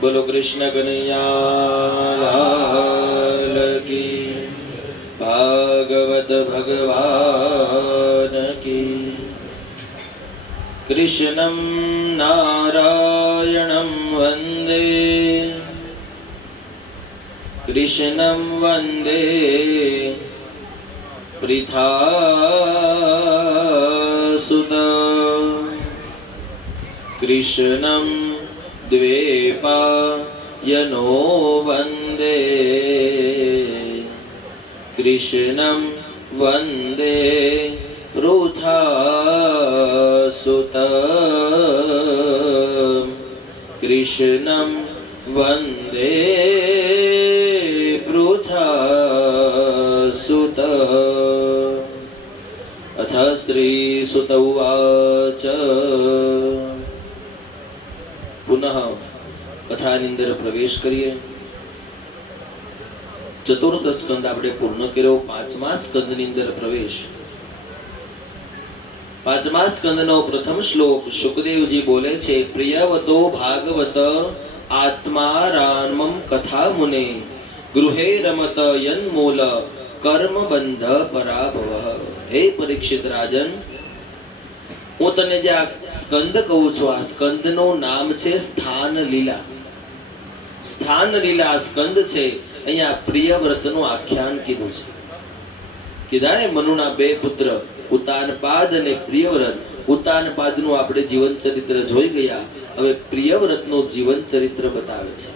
बोलो कृष्ण कन्हैया लाल की, भागवत भगवान की। कृष्णं नारायणं वन्दे, कृष्णं वन्दे पृथासुत, कृष्णं द्वैपायनो वन्दे, कृष्णं वन्दे पृथासुत, कृष्णं वन्दे पृथासुत। अथ श्रीसुत उवाच। पुनः कथानी अंदर प्रवेश करिए। चतुर्थ स्कंद આપણે પૂર્ણ કર્યો। પાંચમા સ્કંદની અંદર પ્રવેશ। પાંચમા સ્કંદનો પ્રથમ શ્લોક સુખદેવજી બોલે છે, પ્રિયવતો ભાગવત આત્મારામમ કથા મુને, ગૃહે રમત યન્મૂલ કર્મ બંધ પરાભવ। હે પરીક્ષિત રાજન, હું તને જે આ સ્કંદ કહું છું, આ સ્કંદનું નામ છે સ્થાન લીલા। સ્થાન લીલા સ્કંદ છે। અહીંયા પ્રિયવ્રતનું આખ્યાન કીધું છે। કીધા ને મનુના બે પુત્ર ઉતાનપાદ અને પ્રિયવ્રત। ઉતાનપાદનું આપણે જીવન ચરિત્ર જોઈ ગયા। હવે પ્રિયવ્રતનું જીવન ચરિત્ર બતાવે છે।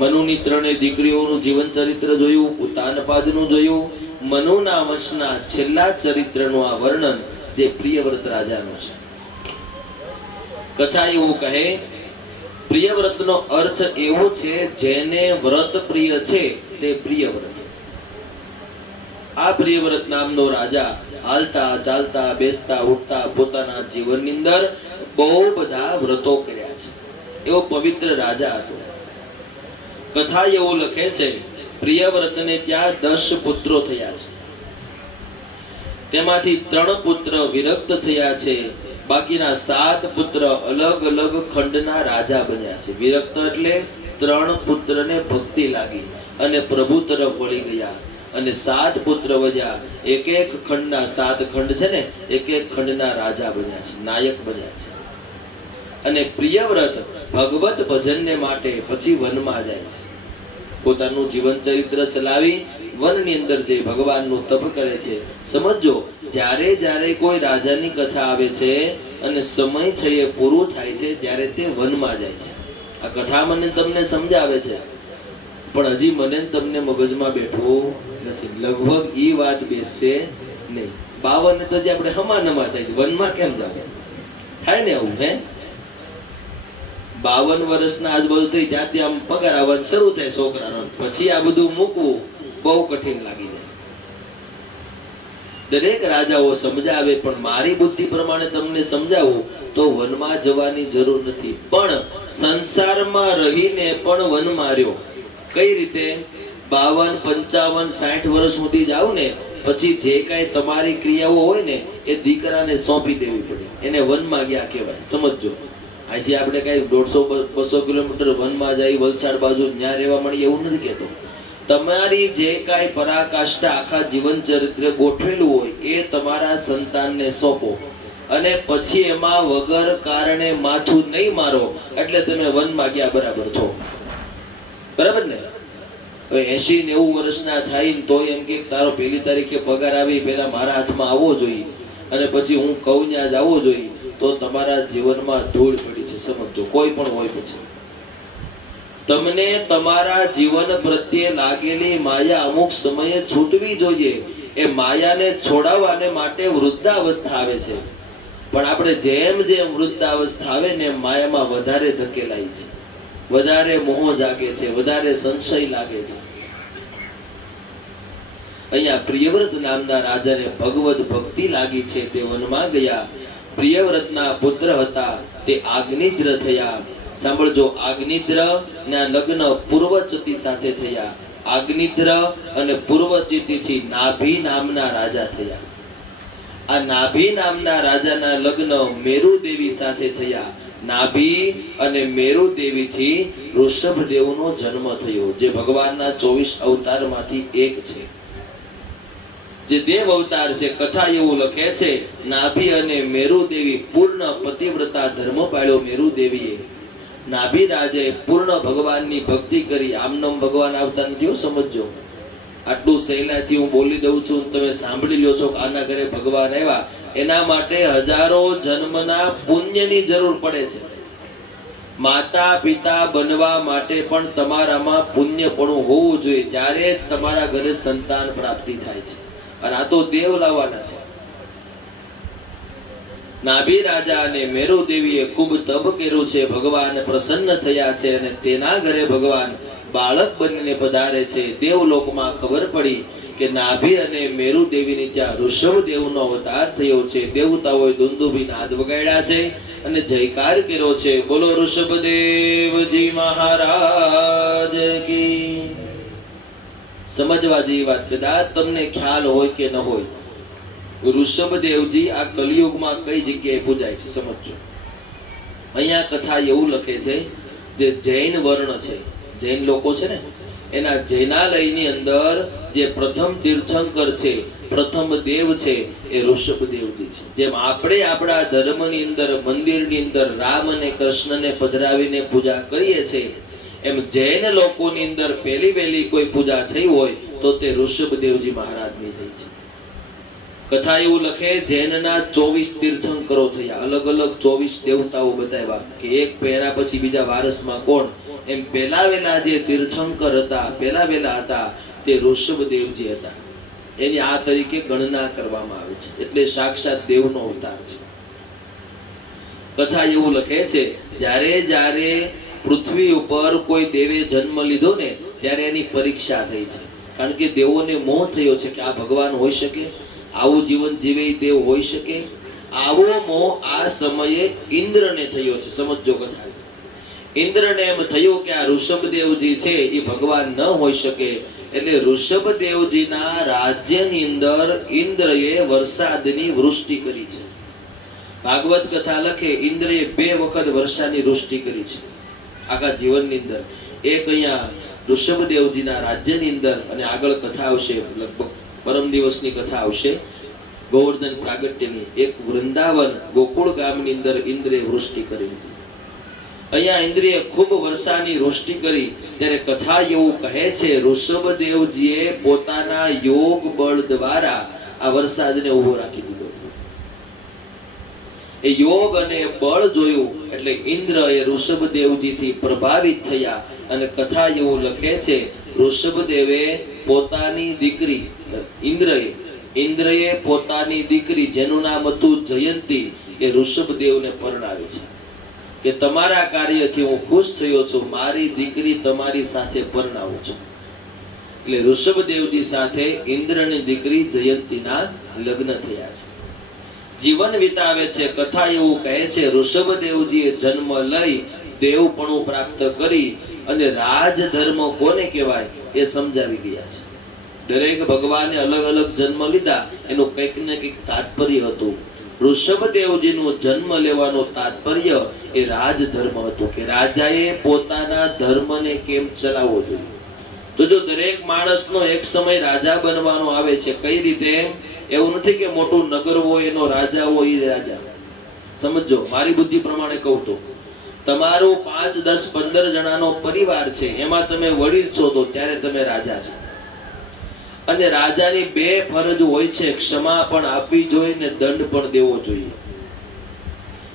મનુની ત્રણેય દીકરીઓનું જીવન ચરિત્ર જોયું, ઉતાનપાદનું જોયું, મનુના વંશના છેલ્લા ચરિત્રનું આ વર્ણન જે પ્રિયવ્રત રાજાનું છે। કથા એવું કહે, પ્રિયવ્રતનો અર્થ એવો છે જેને વ્રત પ્રિય છે તે પ્રિયવ્રત। આ પ્રિયવ્રત નામનો રાજા હાલતા ચાલતા બેસતા ઉઠતા પોતાના જીવનની અંદર બહુ બધા વ્રતો કર્યા છે। એવો પવિત્ર રાજા હતો। કથા એવું લખે છે, પ્રિયવ્રતને ત્યાં 10 પુત્રો થયા છે। તેમાંથી 3 પુત્ર વિરક્ત થયા છે, બાકીના 7 પુત્ર અલગ અલગ ખંડના રાજા બન્યા છે। વિરક્ત એટલે 3 પુત્રને ભક્તિ લાગી અને પ્રભુ તરફ વળી ગયા, અને 7 પુત્ર વધ્યા। એક એક ખંડના 7 ખંડ છે ને, એક એક ખંડના રાજા બન્યા છે, નાયક બન્યા છે। અને પ્રિયવ્રત ભગવત ભજનને માટે પછી વનમાં જાય છે। પોતાનું જીવન ચરિત્ર ચલાવી વનની અંદર જે ભગવાનનું તપ કરે છે। સમજો, જ્યારે જ્યારે કોઈ રાજાની કથા આવે છે અને સમય છે એ પૂરું થાય છે, ત્યારે તે વનમાં જાય છે। આ કથા મને તમને સમજાવે છે, પણ હજી મને તમને મગજમાં બેઠવું નથી। લગભગ ઈ વાત બેસશે નહીં। 52 તો જે આપણે હમાનમાં થાય, વનમાં કેમ જાવે થાય ને આવું? હે 52 વર્ષના આજુબાજુ થઈ ત્યાંથી આમ પગાર આવવાનું શરૂ થાય છોકરાનો, પછી આ બધું મૂકવું બહુ કઠિન લાગી જાય। દરેક રાજાઓ સમજાવે, પણ મારી બુદ્ધિ પ્રમાણે તમને સમજાવું તો વનમાં જવાની જરૂર નથી, પણ સંસારમાં રહીને પણ વન માર્યો। કઈ રીતે? 52, 55, 60 વર્ષ સુધી જાવ ને, પછી જે કાંઈ તમારી ક્રિયાઓ હોય ને એ દીકરાને સોંપી દેવી પડે, એને વનમાં ગયા કહેવાય। સમજો, આજે આપણે કઈ 150-200 કિલોમીટર વનમાં જાય, વલસાડ બાજુ ત્યાં રહેવા મળી એવું નથી કહેતો। તમારી જે કાંઈ પરાકાષ્ઠા આખા જીવન ચરિત્ર ગોઠવેલું હોય એ તમારા સંતાનને સોંપો, અને પછી એમાં વગર કારણે માથું નહીં મારો, એટલે તમે વનમાં ગયા બરાબર છો। બરાબર ને? હવે 80-90 વર્ષના થાય તો એમ કે તારો 1લી તારીખે પગાર આવી પહેલા મારા હાથમાં આવવો જોઈએ, અને પછી હું કહું ત્યાં જ આવવો જોઈએ, તો તમારા જીવનમાં ધૂળ પડી છે। સમજો, કોઈ પણ હોય પછી તમને તમારા જીવન પ્રત્યે લાગેલી માયા અમુક સમયે છૂટવી જોઈએ। એ માયાને છોડાવવાને માટે વૃદ્ધાવસ્થા આવે છે, પણ આપણે જેમ જેમ વૃદ્ધાવસ્થા આવે ને માયામાં વધારે ધકેલાય છે, વધારે મોહ જાગે છે, વધારે સંશય લાગે છે। અહીંયા પ્રિયવ્રત નામના રાજાને ભગવત ભક્તિ લાગી છે, તે વનમાં ગયા। પ્રિયવ્રતના પુત્ર હતા તે આગ્નિદ્ર થયા। સાંભળજો, આગ્નિદ્ર ના લગ્ન પૂર્વચતી સાથે થયા। આગ્નિદ્ર અને પૂર્વચતી થી નાભી નામના રાજા થયા। આ નાભી નામના રાજાના લગ્ન મેરુ દેવી સાથે થયા। નાભી અને મેરુ દેવીથી ઋષભદેવનો જન્મ થયો, જે ભગવાનના 24 અવતારમાંથી એક છે, જે દેવ અવતાર છે. કથા એવું લખે છે, નાભી અને મેરુ દેવી પૂર્ણ પતિવ્રતા ધર્મ પાળ્યો. મેરુ દેવીએ, નાભી રાજાએ પૂર્ણ ભગવાનની ભક્તિ કરી. આમનામ ભગવાન આવતા નથી, સમજો. આટલું સહેલાથી હું બોલી દઉં છું, તમે સાંભળી લ્યો છો કે આના ઘરે ભગવાન આવ્યા. એના માટે હજારો જન્મના પુણ્યની જરૂર પડે છે. માતા પિતા બનવા માટે પણ તમારામાં પુણ્યપણું હોવું જોઈએ, ત્યારે તમારા ઘરે સંતાન પ્રાપ્તિ થાય છે. અને આ તો દેવ લાવવાના છે. નાભી રાજા અને મેરુ દેવીએ ખૂબ તપ કર્યું છે. ભગવાન પ્રસન્ન થયા છે અને તેના ઘરે ભગવાન બાળક બનીને પધારે છે. દેવલોકમાં ખબર પડી કે નાભી અને મેરુ દેવીની ત્યાં ઋષભદેવનો અવતાર થયો છે. દેવતાઓએ દુંદુભી નાદ વગાડ્યા છે અને જયકાર કર્યો છે. બોલો ઋષભદેવજી મહારાજ કી. સમજવા જેવી વાત, કદાચ તમને ખ્યાલ હોય કે ન હોય, ઋષભદેવજી આ કલિયુગમાં કઈ જગ્યાએ પૂજાય છે, સમજો. અહીંયા કથા એવું લખે છે, જે જૈન વર્ણ છે, જૈન લોકો છે ને, એના જૈનાલયની અંદર જે પ્રથમ તીર્થંકર છે, પ્રથમ દેવ છે, એ ઋષભદેવજી છે. જેમ આપણે આપણા ધર્મની અંદર મંદિરની અંદર રામ અને કૃષ્ણને પધરાવીને પૂજા કરીએ છીએ, એમ જૈન લોકોની અંદર પહેલી વહેલી કોઈ પૂજા થઈ હોય તો તે ઋષભદેવજી મહારાજની થઈ છે. કથા એવું લખે, જૈનના 24 તીર્થંકરો થયા, અલગ અલગ 24 દેવતાઓ બતાવ્યા કે એક પહેલા પછી બીજા વારસમાં કોણ. એમ પહેલા વેલા જે તીર્થંકર હતા, પહેલા વેલા હતા, તે ઋષભદેવજી હતા. એની આ તરીકે ગણના કરવામાં આવે છે, એટલે સાક્ષાત દેવનો અવતાર છે. કથા એવું લખે છે, જ્યારે જ્યારે પૃથ્વી ઉપર કોઈ દેવે જન્મ લીધો ને, ત્યારે એની પરીક્ષા થઈ છે. કારણ કે દેવોને મોહ થયો છે કે આ ભગવાન હોઈ શકે, આવું જીવન જીવે દેવ હોઈ શકે. આવો મોહ આ સમયે ઇન્દ્રને થયો છે, સમજો કથા. ઇન્દ્રને એમ થયું કે આ ઋષભદેવજી છે એ ભગવાન ન હોઈ શકે, એટલે ઋષભદેવજીના રાજ્યની અંદર ઇન્દ્રએ વરસાદની વૃષ્ટિ કરી છે. ભાગવત કથા લખે, ઇન્દ્રએ 2 વખત વર્ષાની વૃષ્ટિ કરી છે આખા જીવનની અંદર. એક અહીંયા ઋષભદેવજીના રાજ્યની અંદર, અને આગળ કથા આવશે, લગભગ પરમ દિવસની કથા આવશે ગોવર્ધન પ્રાગટ્યની. એક વૃંદાવન ગોકુળ ગામની અંદર ઇન્દ્રએ વૃષ્ટિ કરી. અહીંયા ઇન્દ્રિય ખૂબ વર્ષાની વૃષ્ટિ કરી, ત્યારે કથા એવું કહે છે, ઋષભદેવજીએ પોતાના યોગ બળ દ્વારા આ વરસાદને ઉભો રાખી દીધો. એ યોગ અને બળ જોયું એટલે ઇન્દ્ર એ ઋષભદેવજીથી પ્રભાવિત થયા. અને કથા એવું લખે છે, ઋષભદેવે પોતાની દીકરી, ઇન્દ્રએ પોતાની દીકરી જેનું નામ હતું જયંતી, એ ઋષભદેવને પરણાવી છે કે તમારા કાર્યથી હું ખુશ થયો છું, મારી દીકરી તમારી સાથે પરણાવું છું. એટલે ઋષભદેવજી સાથે ઇન્દ્રની દીકરી જયંતીના લગ્ન થયા છે. જીવન વિતાવે છે. કથા એવું કહે છે, ઋષભદેવજીએ જન્મ લઈ દેવપણું પ્રાપ્ત કરી અને રાજધર્મ કોને કહેવાય એ સમજાવી ગયા છે. દરેક ભગવાને અલગ અલગ જન્મ લીધા, એનું કંઈક ને કંઈક તાત્પર્ય હતું. ઋષભદેવજીનો જન્મ લેવાનો તાત્પર્ય એ રાજધર્મ હતું, કે રાજાએ પોતાના ધર્મને કેમ ચલાવવો જોઈએ. તો જો દરેક માણસનો એક સમય રાજા બનવાનો આવે છે, કઈ રીતે? એવું નથી કે મોટું નગર હોય એનો રાજા હોય એ રાજા. સમજો, મારી બુદ્ધિ પ્રમાણે કહું તો તમારું 5, 10, 15 જણાનો પરિવાર છે, એમાં તમે વડીલ છો તો ત્યારે તમે રાજા છો. અને રાજાની 2 ફરજ હોય છે, ક્ષમા પણ આપવી જોઈએ ને દંડ પણ દેવો જોઈએ.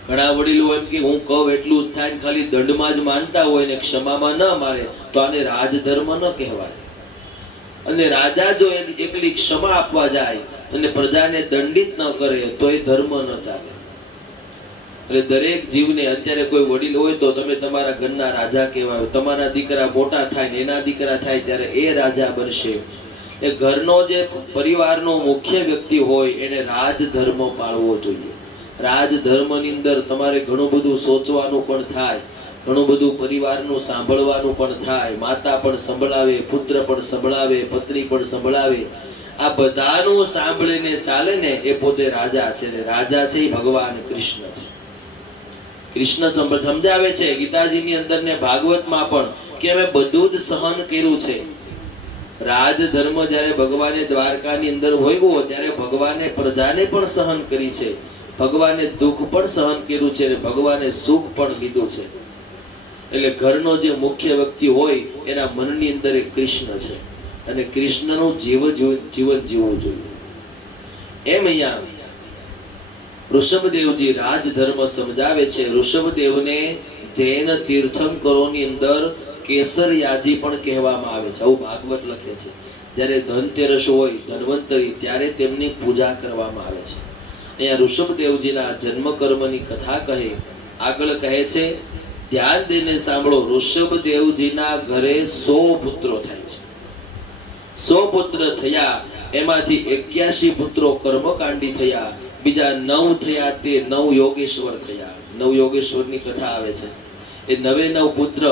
ઘણા વડીલો એમ કે હું કહું એટલું જ થાય, ખાલી દંડમાં જ માનતા હોય ને ક્ષમામાં ન માને તો આને રાજધર્મ ન કહેવાય. અને રાજા જો એકલી ક્ષમા આપવા જાય અને પ્રજાને દંડિત ન કરે તો એ ધર્મ ન ચાલે. એટલે દરેક જીવને, અત્યારે કોઈ વડીલ હોય તો તમે તમારા ઘરના રાજા કહેવાય. તમારા દીકરા મોટા થાય ને એના દીકરા થાય ત્યારે એ રાજા બનશે. એ ઘરનો જે પરિવારનો મુખ્ય વ્યક્તિ હોય એને રાજધર્મ પાળવો જોઈએ. રાજધર્મની અંદર તમારે ઘણું બધું સોચવાનું પણ થાય, ઘણું બધું પરિવારનું સાંભળવાનું પણ થાય. માતા પણ સંભળાવે, પુત્ર પણ સંભળાવે, પત્ની પણ સંભળાવે. આ બધાનું સાંભળીને ચાલે ને એ પોતે રાજા છે. ને રાજા છે એ ભગવાન કૃષ્ણ છે. કૃષ્ણ સમજાવે છે ગીતાજીની અંદર ને ભાગવતમાં પણ કે અમે બધું જ સહન કર્યું છે. રાજધર્મ જ્યારે ભગવાને દ્વારકાની અંદર હોયગો ત્યારે ભગવાને પ્રજાને પણ સહન કરી છે, ભગવાને દુઃખ પણ સહન કર્યું છે અને ભગવાને સુખ પણ લીધું છે. એટલે ઘરનો જે મુખ્ય વ્યક્તિ હોય એના મનની અંદર એક કૃષ્ણ છે અને કૃષ્ણનું જીવન જીવવું જોઈએ. એમ અહીંયા ઋષભદેવજી રાજધર્મ સમજાવે છે. ઋષભદેવને જૈન તીર્થંકરોની અંદર કેસરયાજી પણ કહેવામાં આવે છે, આવું ભાગવત લખે છે. જ્યારે ધનતેરસ હોય, ધન્વંતરી, ત્યારે તેમની પૂજા કરવામાં આવે છે. અહીંયા ઋષભદેવજીના જન્મ કર્મની કથા કહે, આગળ કહે છે, ધ્યાન દઈને સાંભળો. ઋષભદેવજીના ઘરે 100 પુત્રો થાય છે. 100 પુત્ર થયા, એમાંથી 81 પુત્રો કર્મકાંડી થયા, બીજા 9 થયા તે 9 યોગેશ્વર થયા. 9 યોગેશ્વરની કથા આવે છે. એ 9 પુત્ર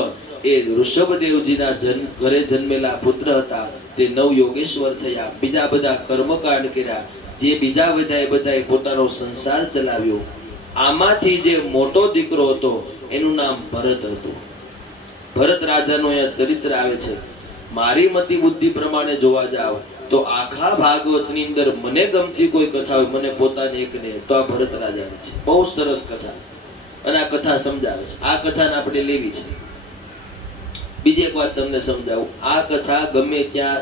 એ ઋષભદેવજીના ઘરે જન્મેલા પુત્ર હતા, તે 9 યોગેશ્વર થયા. બીજા બધા કર્મકાંડ કર્યા, જે બીજા બધાએ પોતાનો સંસાર ચલાવ્યો. આમાંથી જે મોટો દીકરો હતો એનું નામ ભરત હતું. ભરત રાજાનો અહીંયા ચરિત્ર આવે છે. મારી મતિ બુદ્ધિ પ્રમાણે જોવા જાવ તો આખા ભાગવતની અંદર મને ગમતી કોઈ કથા હોય, મને પોતાને એકને, તો આ ભરત રાજાની છે. બહુ સરસ કથા, અને આ કથા સમજાવે છે. આ કથાને આપણે લેવી છે. બીજી એક વાત તમને સમજાવું. આ કથા ગમે ત્યાં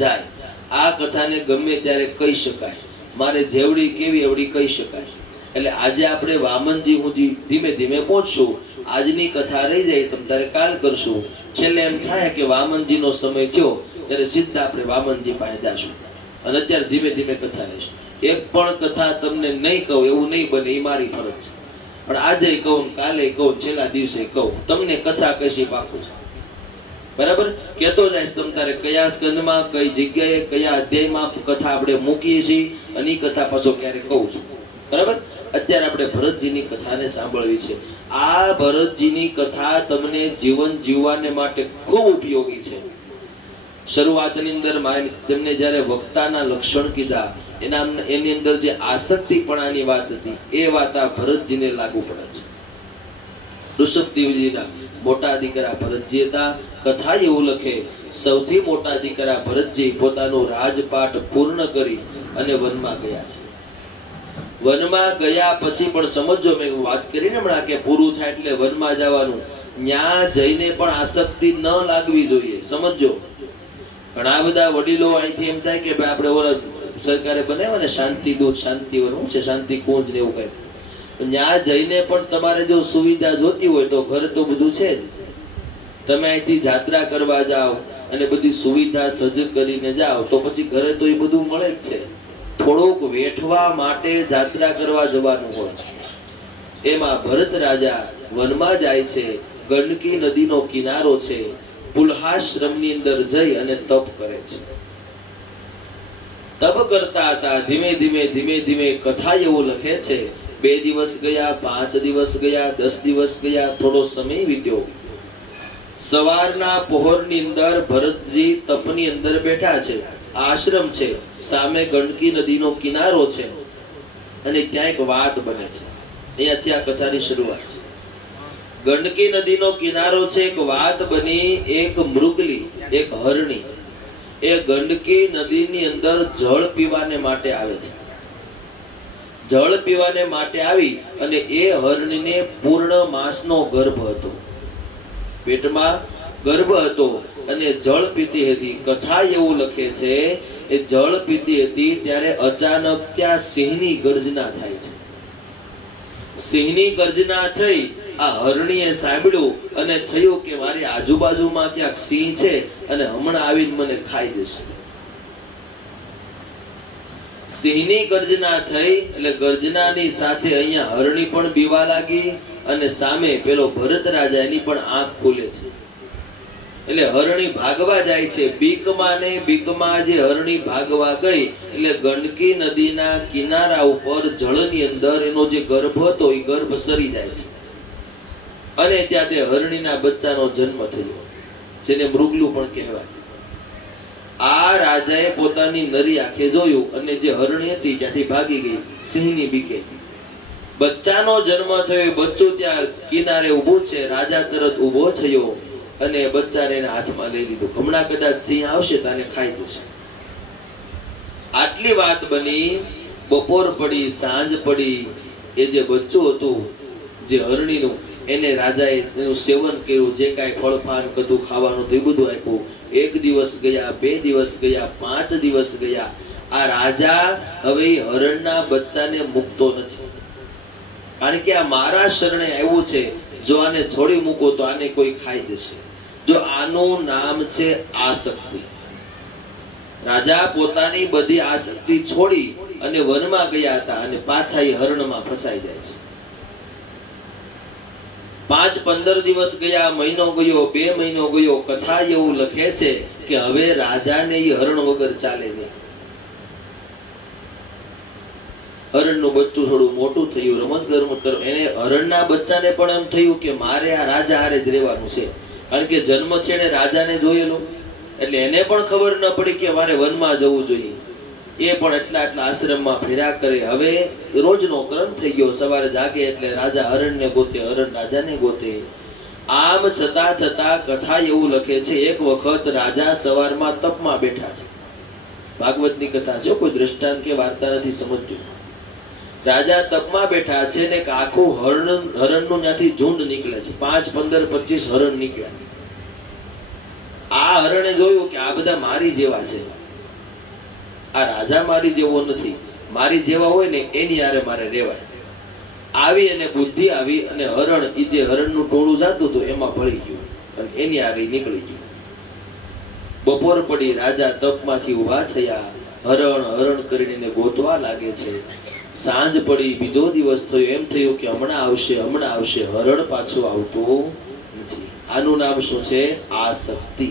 જાય, આ કથાને ગમે ત્યારે કહી શકાય. મારે જેવડી કેવી એવડી કહી શકાય. એટલે આજે આપણે વામનજી સુધી ધીમે ધીમે પહોંચશું. આજની કથા રહી જાય તમ તારે કાલ કરશું. છેલ્લે એમ થાય કે વામનજીનો સમય થયો ત્યારે સીધા આપણે વામનજી પાસે જાશું અને અત્યારે ધીમે ધીમે કથા લઈશું. એક પણ કથા તમને નહીં કહું એવું નહીં બને, એ મારી ફરજ છે. પણ આજે કહું, કાલે કહું, છેલ્લા દિવસે કહું, તમને કથા કશી પાકું છે. બરાબર? કેતો જાય તમ તારે કયા સ્કંદમાં, કઈ જગ્યાએ, કયા અધ્યાયમાં કથા આપણે મૂકીએ છીએ અને એ કથા પાછો ક્યારે કહું છું. બરાબર? અત્યારે આપણે ભરતજીની કથાને સાંભળવી છે. આ ભરતજીની કથા તમને જીવન જીવવાને માટે ખૂબ ઉપયોગી છે. શરૂઆતની અંદર તેમને જ્યારે વક્તાના લક્ષણ કીધા, એની અંદર જે આસક્તિપણાની વાત હતી, એ વાત આ ભરતજીને લાગુ પડે છે. ઋષભદેવજીના મોટા દીકરા ભરતજી હતા. કથા એવું લખે, સૌથી મોટા દીકરા ભરતજી પોતાનું રાજપાટ પૂર્ણ કરી અને વનમાં ગયા છે. વનમાં ગયા પછી પણ સમજો, મેં વાત કરી ને હમણાં કે પૂરું થાય એટલે વનમાં જવાનું, ત્યાં જઈને પણ આસક્તિ ન લાગવી જોઈએ. સમજો, ઘણા બધા વડીલો અહીંથી એમ થાય કે ભાઈ આપણે ઓલા સરકારે બનાવ્યા ને શાંતિ દૂત, શાંતિ શું છે, શાંતિ કુંજ ને એવું કઈ, ત્યાં જઈને પણ તમારે જો સુવિધા જોતી હોય તો ઘર તો બધું છે જ. તમે અહીંથી જાત્રા કરવા જાઓ અને બધી સુવિધા સજ્જ કરીને જાઓ તો પછી ઘરે તો એ બધું મળે જ છે. થોડુંક વેઠવા માટે જાત્રા કરવા જવાનું હોય. એમાં ભરત રાજા વનમાં જાય છે. ગંડકી નદીનો કિનારો છે. પુલહાશ્રમની અંદર જઈ અને તપ કરે છે. તપ કરતા હતા. ધીમે ધીમે કથા એવું લખે છે, 2 દિવસ ગયા, 5 દિવસ ગયા, 10 દિવસ ગયા, થોડો સમય વીત્યો. સવારના પહોરની અંદર ભરતજી તપની અંદર બેઠા છે. આશ્રમ છે, સામે ગંડકી નદીનો કિનારો છે અને ત્યાં એક વાત બને છે. અહીંયાથી આ કથાની શરૂઆત છે. ગંડકી નદીનો કિનારો છે, એક વાત બની. એક મૃગલી, એક હરણી, એ ગંડકી નદીની અંદર જળ પીવાને માટે આવે છે. જળ પીવાને માટે આવી અને એ હરણીને પૂર્ણ માસનો ગર્ભ હતો, પેટમાં ગર્ભ હતો અને જળ પીતી હતી. કથા એવું લખે છે, એ જળ પીતી હતી ત્યારે અચાનક ત્યાં સિંહની ગર્જના થાય છે. સિંહની ગર્જના થઈ. આ હરણીએ સાંભળ્યું અને થયું કે મારી આજુબાજુમાં ક્યાંક સિંહ છે અને હમણાં આવીને મને ખાઈ જશે. સિંહની ગર્જના થઈ એટલે ગર્જનાની સાથે અહીંયા હરણી પણ બીવા લાગી અને સામે પેલો ભરત રાજા, એની પણ આંખ ખુલે છે. એટલે હરણી ભાગવા જાય છે. બીકમાં જે હરણી ભાગવા ગઈ એટલે ગંડકી નદીના કિનારા ઉપર જળની અંદર એનો જે ગર્ભ હતો એ ગર્ભ સરી જાય છે અને ત્યાં તે હરણીના બચ્ચાનો જન્મ થયો, જેને મૃગલું પણ કહેવાય. આ રાજાએ પોતાની નરી આંખે જોયું અને જે હરણી હતી ત્યાંથી ભાગી ગઈ સિંહની બીકે. બચ્ચાનો જન્મ થયો, બચ્ચું ત્યાં કિનારે ઊભું છે, રાજા તરત ઊભો થયો અને બચ્ચાને એના હાથમાં લઈ લીધું. હમણાં કદાચ સિંહ આવશે તો આને ખાઈ જશે. આટલી વાત બની. બપોર પડી, સાંજ પડી. એ જે બચ્ચું હતું જે હરણીનું, એને રાજાએ એનું સેવન કર્યું, જે કાંઈ ફળફાન કતું ખાવાનું હતું એ બધું આપ્યું. 1 દિવસ ગયા, 2 દિવસ ગયા, 5 દિવસ ગયા. આ રાજા હવે હરણના બચ્ચાને મૂકતો નથી, કારણ કે આ મારા શરણે આવ્યું છે. જો આને છોડી મૂકો તો આને કોઈ ખાઈ જશે. જો આનું નામ છે આસક્તિ. રાજા પોતાની બધી આસક્તિ છોડી અને વનમાં ગયા હતા અને પાછા એ હરણમાં ફસાઈ જાય છે. 5-15 દિવસ ગયા, મહિનો ગયો, 2 મહિનો ગયો. કથા એવું લખે છે કે હવે રાજાને એ હરણ વગર ચાલે નહીં. હરણનું બચ્ચું થોડું મોટું થયું, રમત ગમત કરો. એને હરણના બચ્ચાને પણ એમ થયું કે મારે આ રાજા હારે જ રહેવાનું છે, કારણ કે જન્મ છે એને રાજાને જોયેલો. એટલે એને પણ ખબર ન પડી કે મારે વનમાં જવું જોઈએ. એ પણ એટલા આશ્રમમાં ફેરા કરે. હવે રોજનો ક્રમ થઈ ગયો. સવારે જાગે એટલે રાજા હરણને ગોતે, હરણ રાજાને ગોતે. આમ છતાં છતાં કથા એવું લખે છે, એક વખત રાજા સવારમાં તપમાં બેઠા છે. ભાગવતની કથા છે, કોઈ દ્રષ્ટાંત કે વાર્તા નથી, સમજજો. રાજા તપમાં બેઠા છે ને આખું હરણનું ત્યાંથી ઝુંડ નીકળે છે. 5, 15, 25 હરણ નીકળ્યા. આ હરણે જોયું કે આ બધા મારી જેવા છે, આ રાજા મારી જેવો નથી. મારી જેવા હોય ને એની હારે મારે રહેવાય. આવી અને બુદ્ધિ આવી અને હરણ, એ જે હરણનું ટોળું જાતું હતું એમાં ભળી ગયું અને એની હારે નીકળી ગયું. બપોર પડી, રાજા તપમાંથી ઊભા થયા. હરણ કરીને ગોતવા લાગે છે. સાંજ પડી, બીજો દિવસ થયો. એમ થયું કે હમણાં આવશે. હરણ પાછું આવતું નથી. આનું નામ શું છે? આસક્તિ.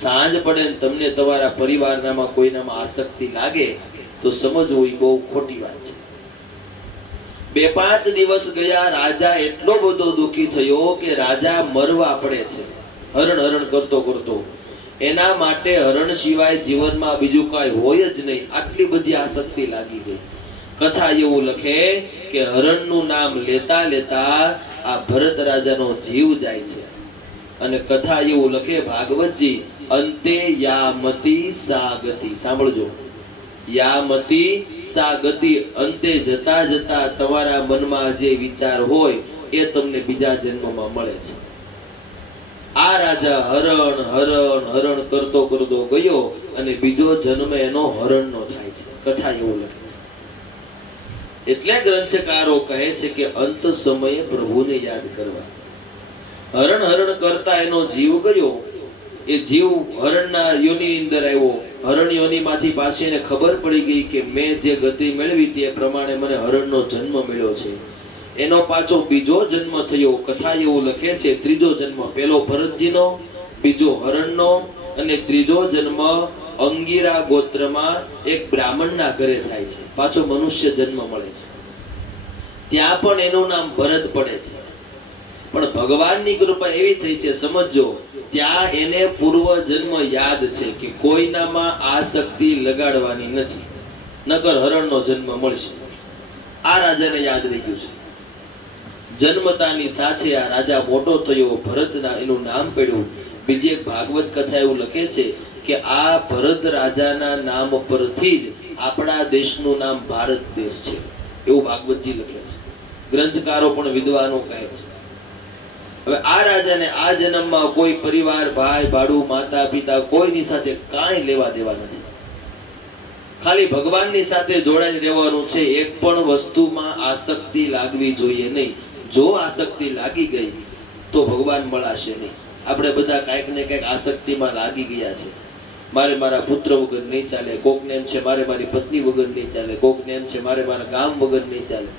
સાંજ પડે ને તમને તમારા પરિવારનામાં કોઈનામાં આસક્તિ લાગે તો સમજવું એ બહુ ખોટી વાત છે. 2-5 દિવસ ગયા. રાજા એટલો બધો દુઃખી થયો કે રાજા મરવા પડે છે, હરણ કરતો. એના માટે હરણ સિવાય જીવનમાં બીજું કાંઈ હોય જ નહીં. આટલી બધી આસક્તિ લાગી ગઈ. કથા એવું લખે કે હરણનું નામ લેતા લેતા આ ભરત રાજાનો જીવ જાય છે. અને કથા એવું લખે ભાગવતજી, અંતે યામતી સા ગતિ. સાંભળજો, યામતી સા ગતિ. અંતે જતા જતા તમારા મનમાં જે વિચાર હોય એ તમને બીજા જન્મમાં મળે છે. આ રાજા હરણ કરતો ગયો અને બીજો જન્મ એનો હરણનો થાય છે. કથા એવું લખે છે. એટલે ગ્રંથકારો કહે છે કે અંત સમયે પ્રભુને યાદ કરવા. હરણ કરતા એનો જીવ ગયો. એ જીવ હરણના યોનિની અંદર આવ્યો. હરણ યોનિમાંથી પાછી એને ખબર પડી ગઈ કે મેં જે ગતિ મેળવી તે પ્રમાણે મને હરણનો જન્મ મળ્યો છે. એનો પાછો બીજો જન્મ થયો. કથા એવું લખે છે, ત્રીજો જન્મ. પેલો ભરતજીનો, બીજો હરણનો અને ત્રીજો જન્મ અંગીરા ગોત્રમાં એક બ્રાહ્મણના ઘરે થાય છે. પાછો મનુષ્ય જન્મ મળે છે. ત્યાં પણ એનું નામ ભરત પડે છે. પણ ભગવાનની કૃપા એવી થઈ છે, સમજો, ત્યાં એને પૂર્વ જન્મ યાદ છે કે કોઈનામાં આસક્તિ લગાડવાની નથી, નકર હરણનો જન્મ મળશે. આ રાજાને યાદ રહી ગયું છે. જન્મતાની સાથે આ રાજા મોટો થયો. ભરતના એનું નામ પડ્યું. બીજી એક ભાગવત કથા એવું લખે છે કે આ ભરત રાજાના નામ પરથી જ આપણા દેશનું નામ ભારત દેશ છે, એવું ભાગવતજી લખે છે. ગ્રંથકારો પણ વિદ્વાનો કહે છે. હવે આ રાજાને આ જન્મમાં કોઈ પરિવાર, ભાઈ ભાડું, માતા પિતા કોઈની સાથે કાંઈ લેવા દેવા નથી. ખાલી ભગવાનની સાથે જોડાઈને રહેવાનું છે. એક પણ વસ્તુમાં આસક્તિ લાગવી જોઈએ નહીં. જો આસક્તિ લાગી ગઈ તો ભગવાન મળાશે નહીં. આપણે બધા કાંઈક ને કાંઈક આસક્તિમાં લાગી ગયા છે. મારે મારા પુત્ર વગર નહીં ચાલે, કોકને એમ છે મારે મારી પત્ની વગર નહીં ચાલે, કોકને એમ છે મારે મારા ગામ વગર નહીં ચાલે.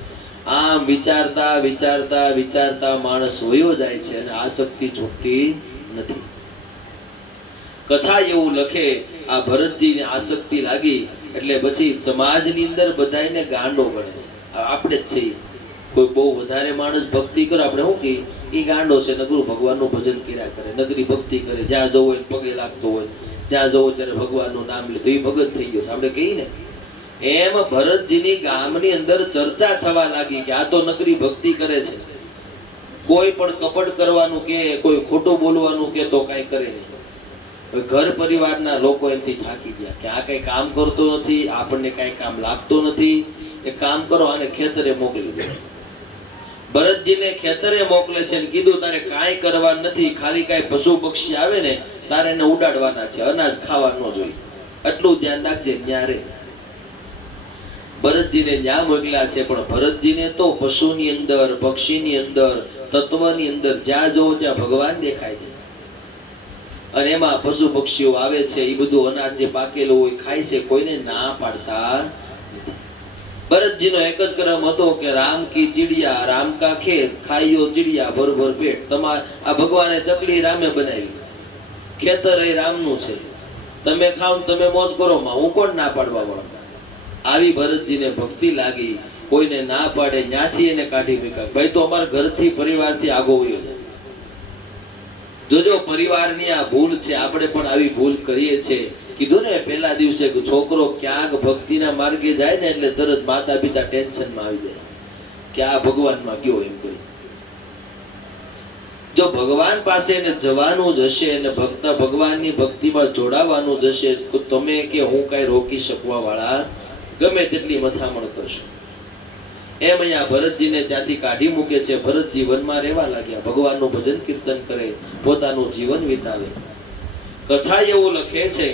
આમ વિચારતા માણસ વયો જાય છે અને આસક્તિ છૂટતી નથી. કથા એવું લખે, આ ભરતજીને આસક્તિ લાગી એટલે પછી સમાજની અંદર બધાને ગાંડો ગણે છે. આપણે જ છીએ. કોઈ બહુ વધારે માણસ ભક્તિ કરે, આપણે શું કહીએ, એ ગાંડો છે, નગરું ભગવાનનું ભજન કર્યા કરે, નગરી ભક્તિ કરે, જ્યાં જવું હોય પગે લાગતો હોય, જ્યાં જવું ત્યારે ભગવાનનું નામ લે તો એ ભગત થઈ ગયો છે, આપણે કહીએ ને. એમ ભરતજીની ગામની અંદર ચર્ચા થવા લાગી કે આ તો નકરી ભક્તિ કરે છે, કોઈ પણ કપટ કરવાનું કે કોઈ ખોટું બોલવાનું કે તો કઈ કરે નહીં. ઘર પરિવારના લોકો એમથી થાકી ગયા કે આ કઈ કામ કરતો નથી, આપણને કઈ કામ લાગતો નથી, એ કામ કરો આને ખેતરે મોકલી દો. ભરતજીને ખેતરે મોકલે છે અને કીધું તારે કાંઈ કરવા નથી, ખાલી કાંઈ પશુ પક્ષી આવે ને તારે એને ઉડાડવાના છે, અનાજ ખાવા ન જોઈએ, એટલું ધ્યાન રાખજે. ન્યારે ભરતજીને ન્યા મોકલ્યા છે, પણ ભરતજીને તો પશુની અંદર, પક્ષીની અંદર, તત્વની અંદર જ્યાં જોવો ત્યાં ભગવાન દેખાય છે. અને એમાં પશુ પક્ષીઓ આવે છે, એ બધું અનાજ જે પાકેલું હોય ખાય છે, કોઈને ના પાડતા નથી. ભરતજીનો એક જ ક્રમ હતો કે રામ કી ચિડિયા રામ કા ખેત ખાઈયો ચિડિયા ભર ભર પેટ. તમાર આ ભગવાને ચકલી રામે બનાવી, ખેતર એ રામનું છે, તમે ખાવ તમે મોજ કરો માં, હું કોણ ના પાડવા વાળો. આવી ભરતજીને ભક્તિ લાગી, કોઈને ના પાડે ન્યાથી એને કાઢી મૂક્યા. ભાઈ તો અમારા ઘરથી પરિવારથી આગો વયો જાય. જોજો પરિવારની આ ભૂલ છે, આપણે પણ આવી ભૂલ કરીએ છીએ. કીધું ને પહેલા દિવસે છોકરો ક્યાંક ભક્તિના માર્ગે જાય ને એટલે તરત માતા પિતા ટેન્શનમાં આવી જાય કે આ ભગવાનમાં ગયો એમ કરી. જો ભગવાન પાસે એને જવાનું જ હશે અને ભગવાનની ભક્તિમાં જોડાવાનું જ હશે, તો તમે કે હું કઈ રોકી શકવા વાળા ગમે તેટલી મથામણ કરશો. એમ અહીંયા ભરતજીને ત્યાંથી કાઢી મૂકે છે. ભરતજી વનમાં રહેવા લાગ્યા, ભગવાનનું ભજન કીર્તન કરે, પોતાનું જીવન વિતાવે. કથા એવું લખે છે,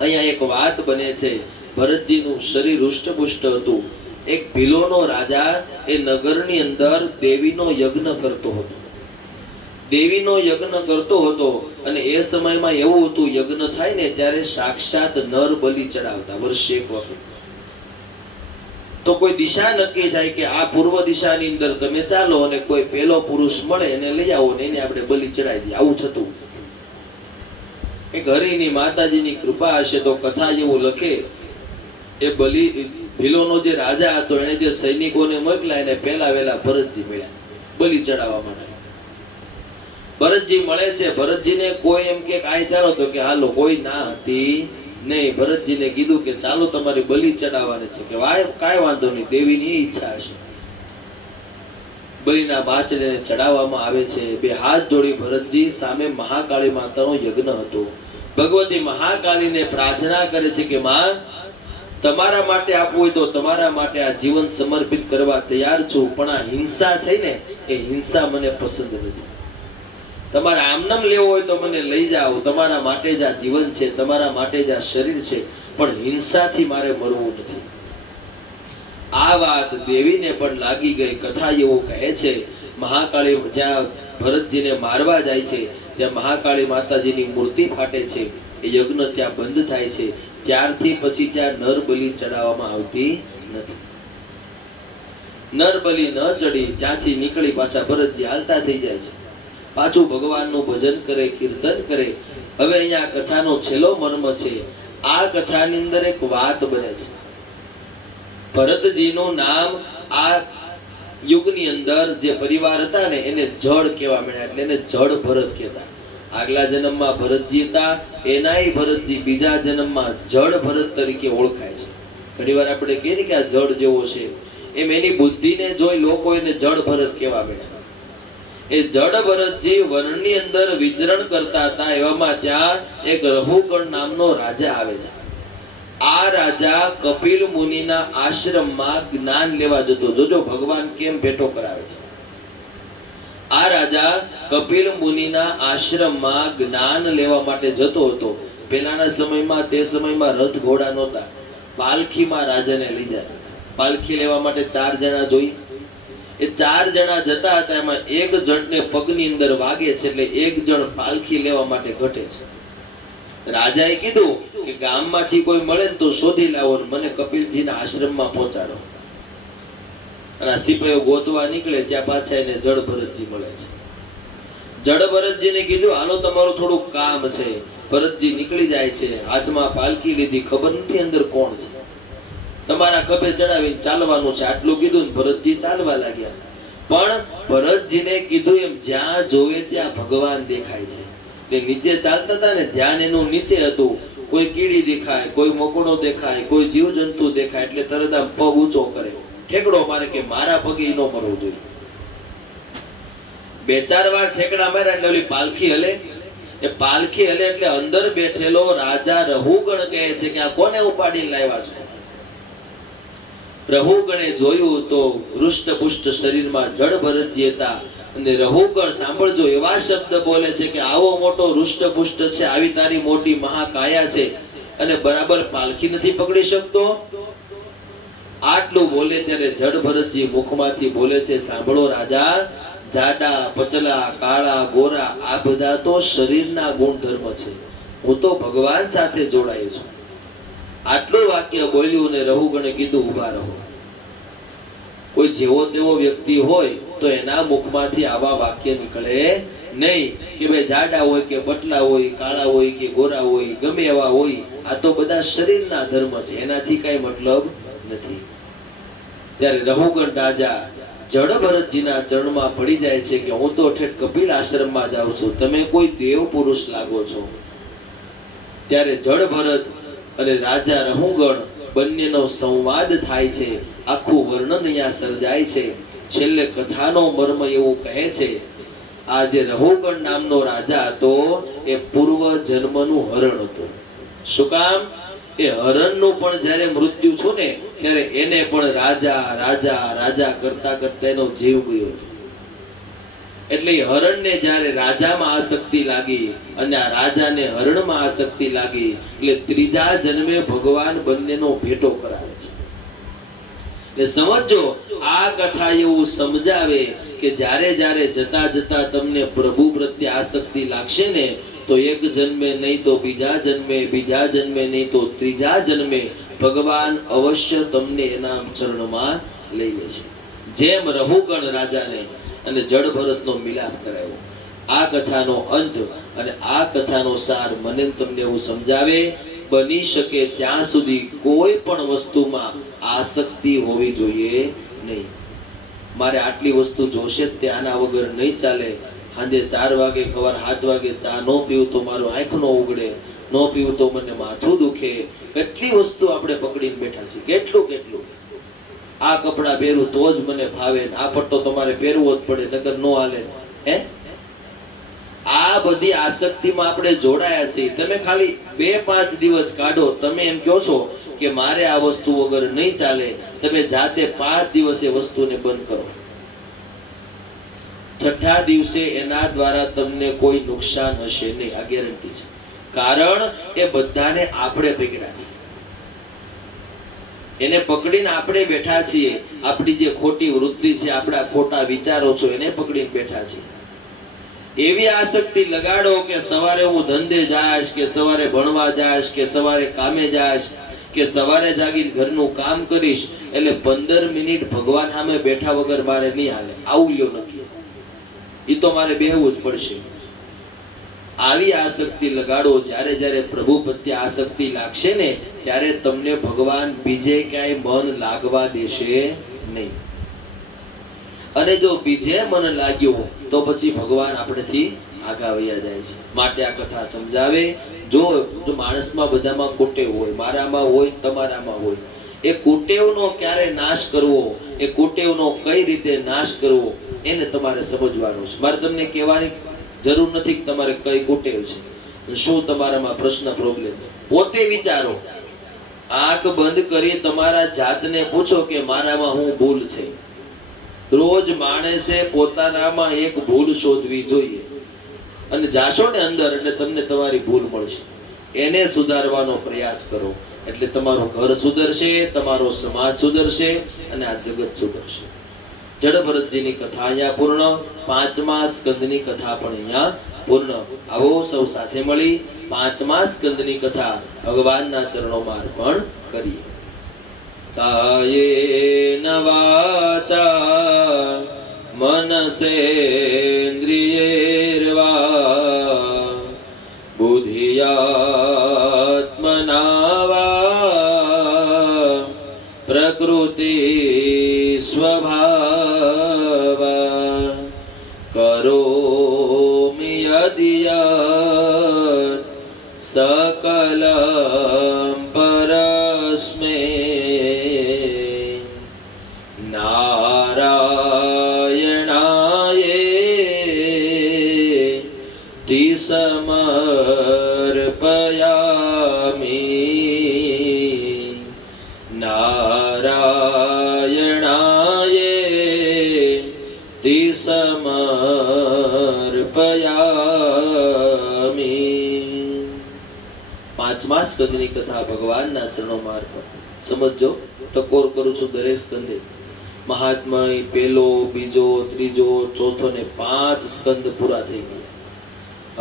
અહીંયા એક વાત બને છે. ભરતજીનું શરીર હૃષ્ટપુષ્ટ હતું. એક ભીલોનો રાજા એ નગરની અંદર દેવીનો યજ્ઞ કરતો હતો. દેવીનો યજ્ઞ કરતો હતો અને એ સમયમાં એવું હતું, યજ્ઞ થાય ને ત્યારે સાક્ષાત નર બલિ ચડાવતા વર્ષે એક વખત. તો કોઈ દિશા નક્કી થાય કે આ પૂર્વ દિશાની અંદર તમે ચાલો અને કોઈ પેલો પુરુષ મળે એને લઈ આવો ને એને આપણે બલિ ચડાવી દઈએ. આવું થતું. એક હરિની માતાજીની કૃપા હશે તો કથા એવું લખે, એ ભીલોનો જે રાજા હતો એને જે સૈનિકોને મોકલ્યા એને પહેલા વેલા ભરતજી મળ્યા બલિ ચડાવવા માટે. ભરતજી મળે છે. ભરતજીને કોઈ એમ કે કાંઈ ચાલો તો કે હાલો, કોઈ ના હતી નહીં. ભરતજીને કીધું કે ચાલો તમારી બલિ ચડાવવાની છે. કે કાંઈ વાંધો નહીં, દેવીની ઈચ્છા હશે. બલિના બાચને ચડાવવામાં આવે છે. બે હાથ જોડી ભરતજી સામે મહાકાળી માતાનો યજ્ઞ હતો. ભગવતી મહાકાળીને પ્રાર્થના કરે છે કે માં, તમારા માટે આપવું હોય તો તમારા માટે આ જીવન સમર્પિત કરવા તૈયાર છું, પણ આ હિંસા છે ને એ હિંસા મને પસંદ નથી. તમારે આમનામ લેવો હોય તો મને લઈ જાઓ, તમારા માટે જ આ જીવન છે, તમારા માટે જ આ શરીર છે, પણ હિંસાથી મારે મરવું નથી. આ વાત દેવીને પણ લાગી ગઈ. કથા એવું કહે છે, મહાકાળી જ્યાં ભરતજીને મારવા જાય છે ત્યાં મહાકાળી માતાજીની મૂર્તિ ફાટે છે. એ યજ્ઞ ત્યાં બંધ થાય છે. ત્યારથી પછી ત્યાં નર બલિ ચડાવવામાં આવતી નથી. નર બલિ ન ચડી ત્યાંથી નીકળી પાછા ભરતજી હાલતા થઈ જાય છે. પાછું ભગવાનનું ભજન કરે, કીર્તન કરે. હવે અહીંયા કથાનો છેલ્લો મર્મ છે. આ કથાની અંદર એક વાત બને છે. ભરતજીનું નામ આ યુગની અંદર જે પરિવાર હતા ને એને જળ કહેવા મળ્યા, એટલે એને જળ ભરત કહેતા. આગલા જન્મમાં ભરતજી હતા, એનાય ભરતજી બીજા જન્મમાં જળ ભરત તરીકે ઓળખાય છે. ઘણીવાર આપણે કહીએ કે આ જળ જેવો છે, એમ એની બુદ્ધિને જોઈ લોકો એને જળ ભરત કહેવા મળ્યા. એ જડ ભરતજી વનની અંદર વિચરણ કરતા હતા. એવામાં ત્યાં એક રહુકણ નામનો રાજા આવે છે. આ રાજા કપિલ મુનિના આશ્રમમાં જ્ઞાન લેવા જતો. જોજો ભગવાન કેમ ભેટો કરાવે છે. આ રાજા કપિલ મુનિના આશ્રમમાં જ્ઞાન લેવા માટે જતો હતો. પહેલાના સમયમાં, તે સમયમાં રથ ઘોડા નહોતા, પાલખીમાં રાજાને લઈ જતા. પાલખી લેવા માટે 4 જણા જોઈ. એ 4 જણા જતા હતા, એમાં એક જણને પગની અંદર વાગે છે, એટલે એક જણ પાલખી લેવા માટે ઘટે છે. રાજાએ કીધું કે ગામમાંથી કોઈ મળે ને તો શોધી લાવો, મને કપિલજીના આશ્રમમાં પહોંચાડો. અને આ સિપાહીઓ ગોતવા નીકળે ત્યાં પાછા એને જડ ભરતજી મળે છે. જડ ભરતજીને કીધું હાલો તમારું થોડું કામ છે. ભરતજી નીકળી જાય છે, હાથમાં પાલકી લીધી, ખબર નથી અંદર કોણ છે. તમારા ખભે ચડાવીને ચાલવાનું છે, આટલું કીધું ને ભરતજી ચાલવા લાગ્યા. પણ ભરતજીને કીધું એમ જ્યાં જોવે ત્યાં ભગવાન દેખાય છે. તે નીચે ચાલતા હતા ને, ધ્યાન એનું નીચે હતું. કોઈ કીડી દેખાય, કોઈ મકોડો દેખાય, કોઈ જીવજંતુ દેખાય એટલે તરત આમ પગ ઊંચો કરે, ઠેકડો મારે કે મારા પગે ઈ ન મરવું જોઈએ. બે ચાર વાર ઠેકડા માર્યા એટલે ઓલી પાલખી હલે. એ પાલખી હલે એટલે અંદર બેઠેલો રાજા રહુગણ કહે છે કે આ કોને ઉપાડીને લાવ્યા છે? રહુગણે જોયું તો હૃષ્ટપુષ્ટ શરીરમાં જડ ભરતજી હતા. અને રહુગણ સાંભળજો એવા શબ્દ બોલે છે કે આવો મોટો હૃષ્ટપુષ્ટ છે, આવી તારી મોટી મહાકાયા છે અને બરાબર પાલખી નથી પકડી શકતો. આટલું બોલે ત્યારે જડ ભરતજી મુખમાંથી બોલે છે, સાંભળો રાજા, જાડા પતલા કાળા ગોરા આ બધા તો શરીરના ગુણધર્મ છે, હું તો ભગવાન સાથે જોડાયો છું. આટલું વાક્ય બોલ્યું ને રહુગણે કીધું ઉભા રહો. કોઈ જેવો તેવો વ્યક્તિ હોય તો એના મુખમાંથી આવા વાક્ય નીકળે નહીં કે ભાઈ જાડા હોય કે પતલા હોય, કાળા હોય કે ગોરા હોય, ગમે એવા હોય, આ તો બધા શરીરના ધર્મ છે, એનાથી કઈ મતલબ નથી. ત્યારે રહુગણ રાજા જડ ભરતજીના ચરણમાં પડી જાય છે કે હું તો ઠેઠ કપિલ આશ્રમમાં જાઉં છું, તમે કોઈ દેવ પુરુષ લાગો છો. ત્યારે જડ ભરત અને રાજા રહુગણ બંનેનો સંવાદ થાય છે. આખું વર્ણન અહીંયા સર્જાય છે. છેલ્લે કથાનો મર્મ એવું કહે છે, આ જે રહુગણ નામનો રાજા હતો એ પૂર્વ જન્મનું હરણ હતું. શું કામ? એ હરણનું પણ જ્યારે મૃત્યુ થયું ને ત્યારે એને પણ રાજા રાજા રાજા કરતા કરતા એનો જીવ ગયો હતો. એટલે હરણને જ્યારે રાજામાં આસક્તિ લાગી અને આ રાજાને હરણમાં આસક્તિ લાગી એટલે ત્રીજા જન્મે ભગવાન બંનેનો ભેટો કરાવે છે. એટલે સમજો, આ કથા એવું સમજાવે કે જ્યારે જ્યારે જતા જતા તમને પ્રભુ પ્રત્યે આસક્તિ લાગશે ને તો એક જન્મે નહીં તો બીજા જન્મે, બીજા જન્મે નહીં તો ત્રીજા જન્મે ભગવાન અવશ્ય તમને એના ચરણમાં લઈ લે છે. જેમ રહુગણ રાજાને અને જડ ભરતનો મિલાપ કરાયો. આ કથાનો અંત અને આ કથાનો સાર મને તમને એવું સમજાવે, બની શકે ત્યાં સુધી કોઈ પણ વસ્તુમાં આસક્તિ હોવી જોઈએ નહીં. મારે આટલી વસ્તુ જોશે જ તે, આના વગર નહીં ચાલે. સાંજે 4 વાગે સવાર 7 વાગે ચા ન પીવું તો મારું આંખ ન ઉગડે, ન પીવું તો મને માથું દુખે. કેટલી વસ્તુ આપણે પકડીને બેઠા છીએ, કેટલું કેટલું. આ કપડા પહેરું તો જ મને ભાવે, આ પટ્ટો તમારે પહેરવો જ પડે નકર નો હાલે. હે, આ બધી આસક્તિમાં આપણે જોડાયા છીએ. તમે ખાલી 2-5 દિવસ કાઢો, તમે એમ કહો છો કે મારે આ વસ્તુ વગર નહીં ચાલે, તમે જાતે 5 દિવસે વસ્તુને બંધ કરો. 6થા દિવસે એના દ્વારા તમને કોઈ નુકસાન હશે નહીં, આ ગેરંટી છે. કારણ એ બધાને આપણે પકડ્યા છે, એને પકડીને આપણે બેઠા છીએ. આપણી જે ખોટી વૃત્તિ છે, આપણા ખોટા વિચારો છે, એને પકડીને બેઠા છીએ. એવી આસક્તિ લગાડો કે સવારે હું ધંધે જાશ, કે સવારે ભણવા જાશ, કે સવારે કામે જાશ, કે સવારે જાગીને ઘરનું કામ કરીશ એટલે 15 મિનિટ ભગવાન સામે બેઠા વગર મારે નહીં હાલે. આવું લ્યો નથી, એ તો મારે બેહવું જ પડશે. આવી આસક્તિ લગાડો. જ્યારે જ્યારે પ્રભુ પ્રત્યે આસક્તિ લાગશે ને ત્યારે તમને ભગવાન બીજે ક્યાંય મન લાગવા દેશે નહીં. અને જો બીજે મન લાગ્યું તો પછી ભગવાન આપણેથી આગા વયા જાય છે. માટે આ કથા સમજાવે, જો માણસમાં બધામાં કુટેવ હોય, મારામાં હોય, તમારામાં હોય, એ કુટેવનો ક્યારે નાશ કરવો, એ કુટેવનો કઈ રીતે નાશ કરવો એને તમારે સમજવાનું છે. મારે તમને કહેવાની જરૂર નથી કે તમારે કઈ કુટેવ છે, શું તમારામાં પ્રશ્ન પ્રોબ્લેમ છે. પોતે વિચારો, આંખ બંધ કરી તમારા જાતને પૂછો કે મારામાં હું ભૂલ છે. રોજ માણસે પોતાનામાં એક ભૂલ શોધવી જોઈએ અને જાશો ને અંદર એટલે તમને તમારી ભૂલ મળશે. એને સુધારવાનો પ્રયાસ કરો એટલે તમારું ઘર સુધરશે, તમારો સમાજ સુધરશે અને આ જગત સુધરશે. જડ ભરતજીની કથા અહીંયા પૂર્ણ. 5મા સ્કંદની કથા પણ અહીંયા પૂર્ણ. આવો સૌ સાથે મળી 5મા સ્કંદની કથા ભગવાનના ચરણોમાં અર્પણ કરીએ. કાયેન વાચા મનસેન્દ્રિયૈર્વા બુદ્ધિયાત્મના વા પ્રકૃતિ સ્વભાવા કરોમિ યદિ सकलं परस्मै नारायणायेति समर्पयामि नारायणायेति समर्पयामि। પાંચમા સ્કંદની કથા ભગવાનના ચરણો મારફત સમજો. ટકોર કરું છું દરેક સ્કંદે. મહાત્મય પહેલો, બીજો, ત્રીજો, ચોથો ને 5 સ્કંદ પૂરા થઈ ગયા.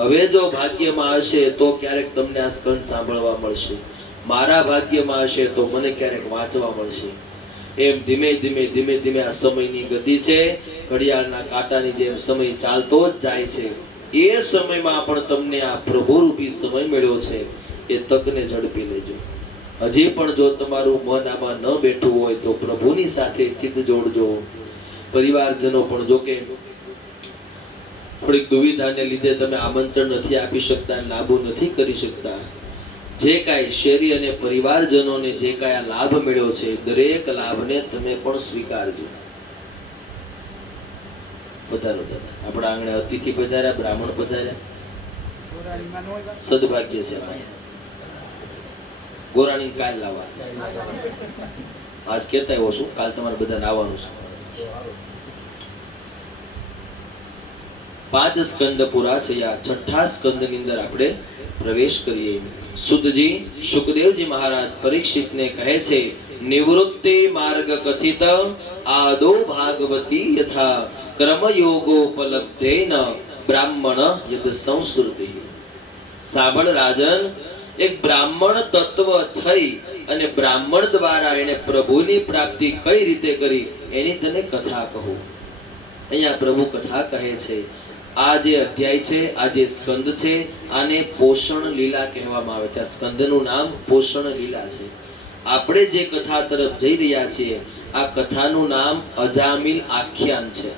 હવે જો ભાગ્યમાં હશે તો ક્યારેક તમને આ સ્કંદ સાંભળવા મળશે. મારા ભાગ્યમાં હશે તો મને ક્યારેક વાંચવા મળશે. એમ ધીમે ધીમે ધીમે ધીમે આ સમયની ગતિ છે. ઘડિયાળના કાંટાની જેમ સમય ચાલતો જ જાય છે. એ સમયમાં પણ તમને આ પ્રભુરૂપી સમય મળ્યો છે. એ તકને ઝડપી લેજો. હજી પણ જો તમારું મન આમાં ન બેઠું હોય તો પ્રભુની સાથે ચિત્ત જોડજો. પરિવારજનો પણ જો કે થોડીક દુવિધાને લીધે તમે આમંત્રણ નથી આપી શકતા, લાભો નથી કરી શકતા. જે કાંઈ શેરી અને પરિવારજનોને જે કાંઈ આ લાભ મળ્યો છે દરેક લાભને તમે પણ સ્વીકારજો. પધારો દાદા. આપણા આંગણે અતિથિ પધાર્યા, બ્રાહ્મણ પધાર્યા. સદભાગ્ય છે. ગોરાણી કાલ લાવવા આજ કહેતા આવ્યો છું. કાલ તમારે બધા આવવાનું છે. 5 સ્કંદ પૂરા થયા. 6થા સ્કંદની અંદર આપણે પ્રવેશ કરીએ. સુદજી શુકદેવજી મહારાજ પરીક્ષિતને કહે છે, નિવૃત્તિ માર્ગ કથિત આદો ભાગવતી યથા કર્મયોગોપલબ્ધેન બ્રાહ્મણ યદ સંસ્કૃતિ. સાંભળ રાજન, એક બ્રાહ્મણ તત્વ થઈ અને બ્રાહ્મણ દ્વારા એને પ્રભુની પ્રાપ્તિ કઈ રીતે કરી એની તને કથા કહું. અહીંયા પ્રભુ કથા કહે છે. આ જે અધ્યાય છે, આ જે સ્કંદ છે, આને પોષણ લીલા કહેવામાં આવે છે. આ સ્કંદનું નામ પોષણ લીલા છે. આપણે જે કથા તરફ જઈ રહ્યા છીએ આ કથાનું નામ અજામિલ આખ્યાન છે.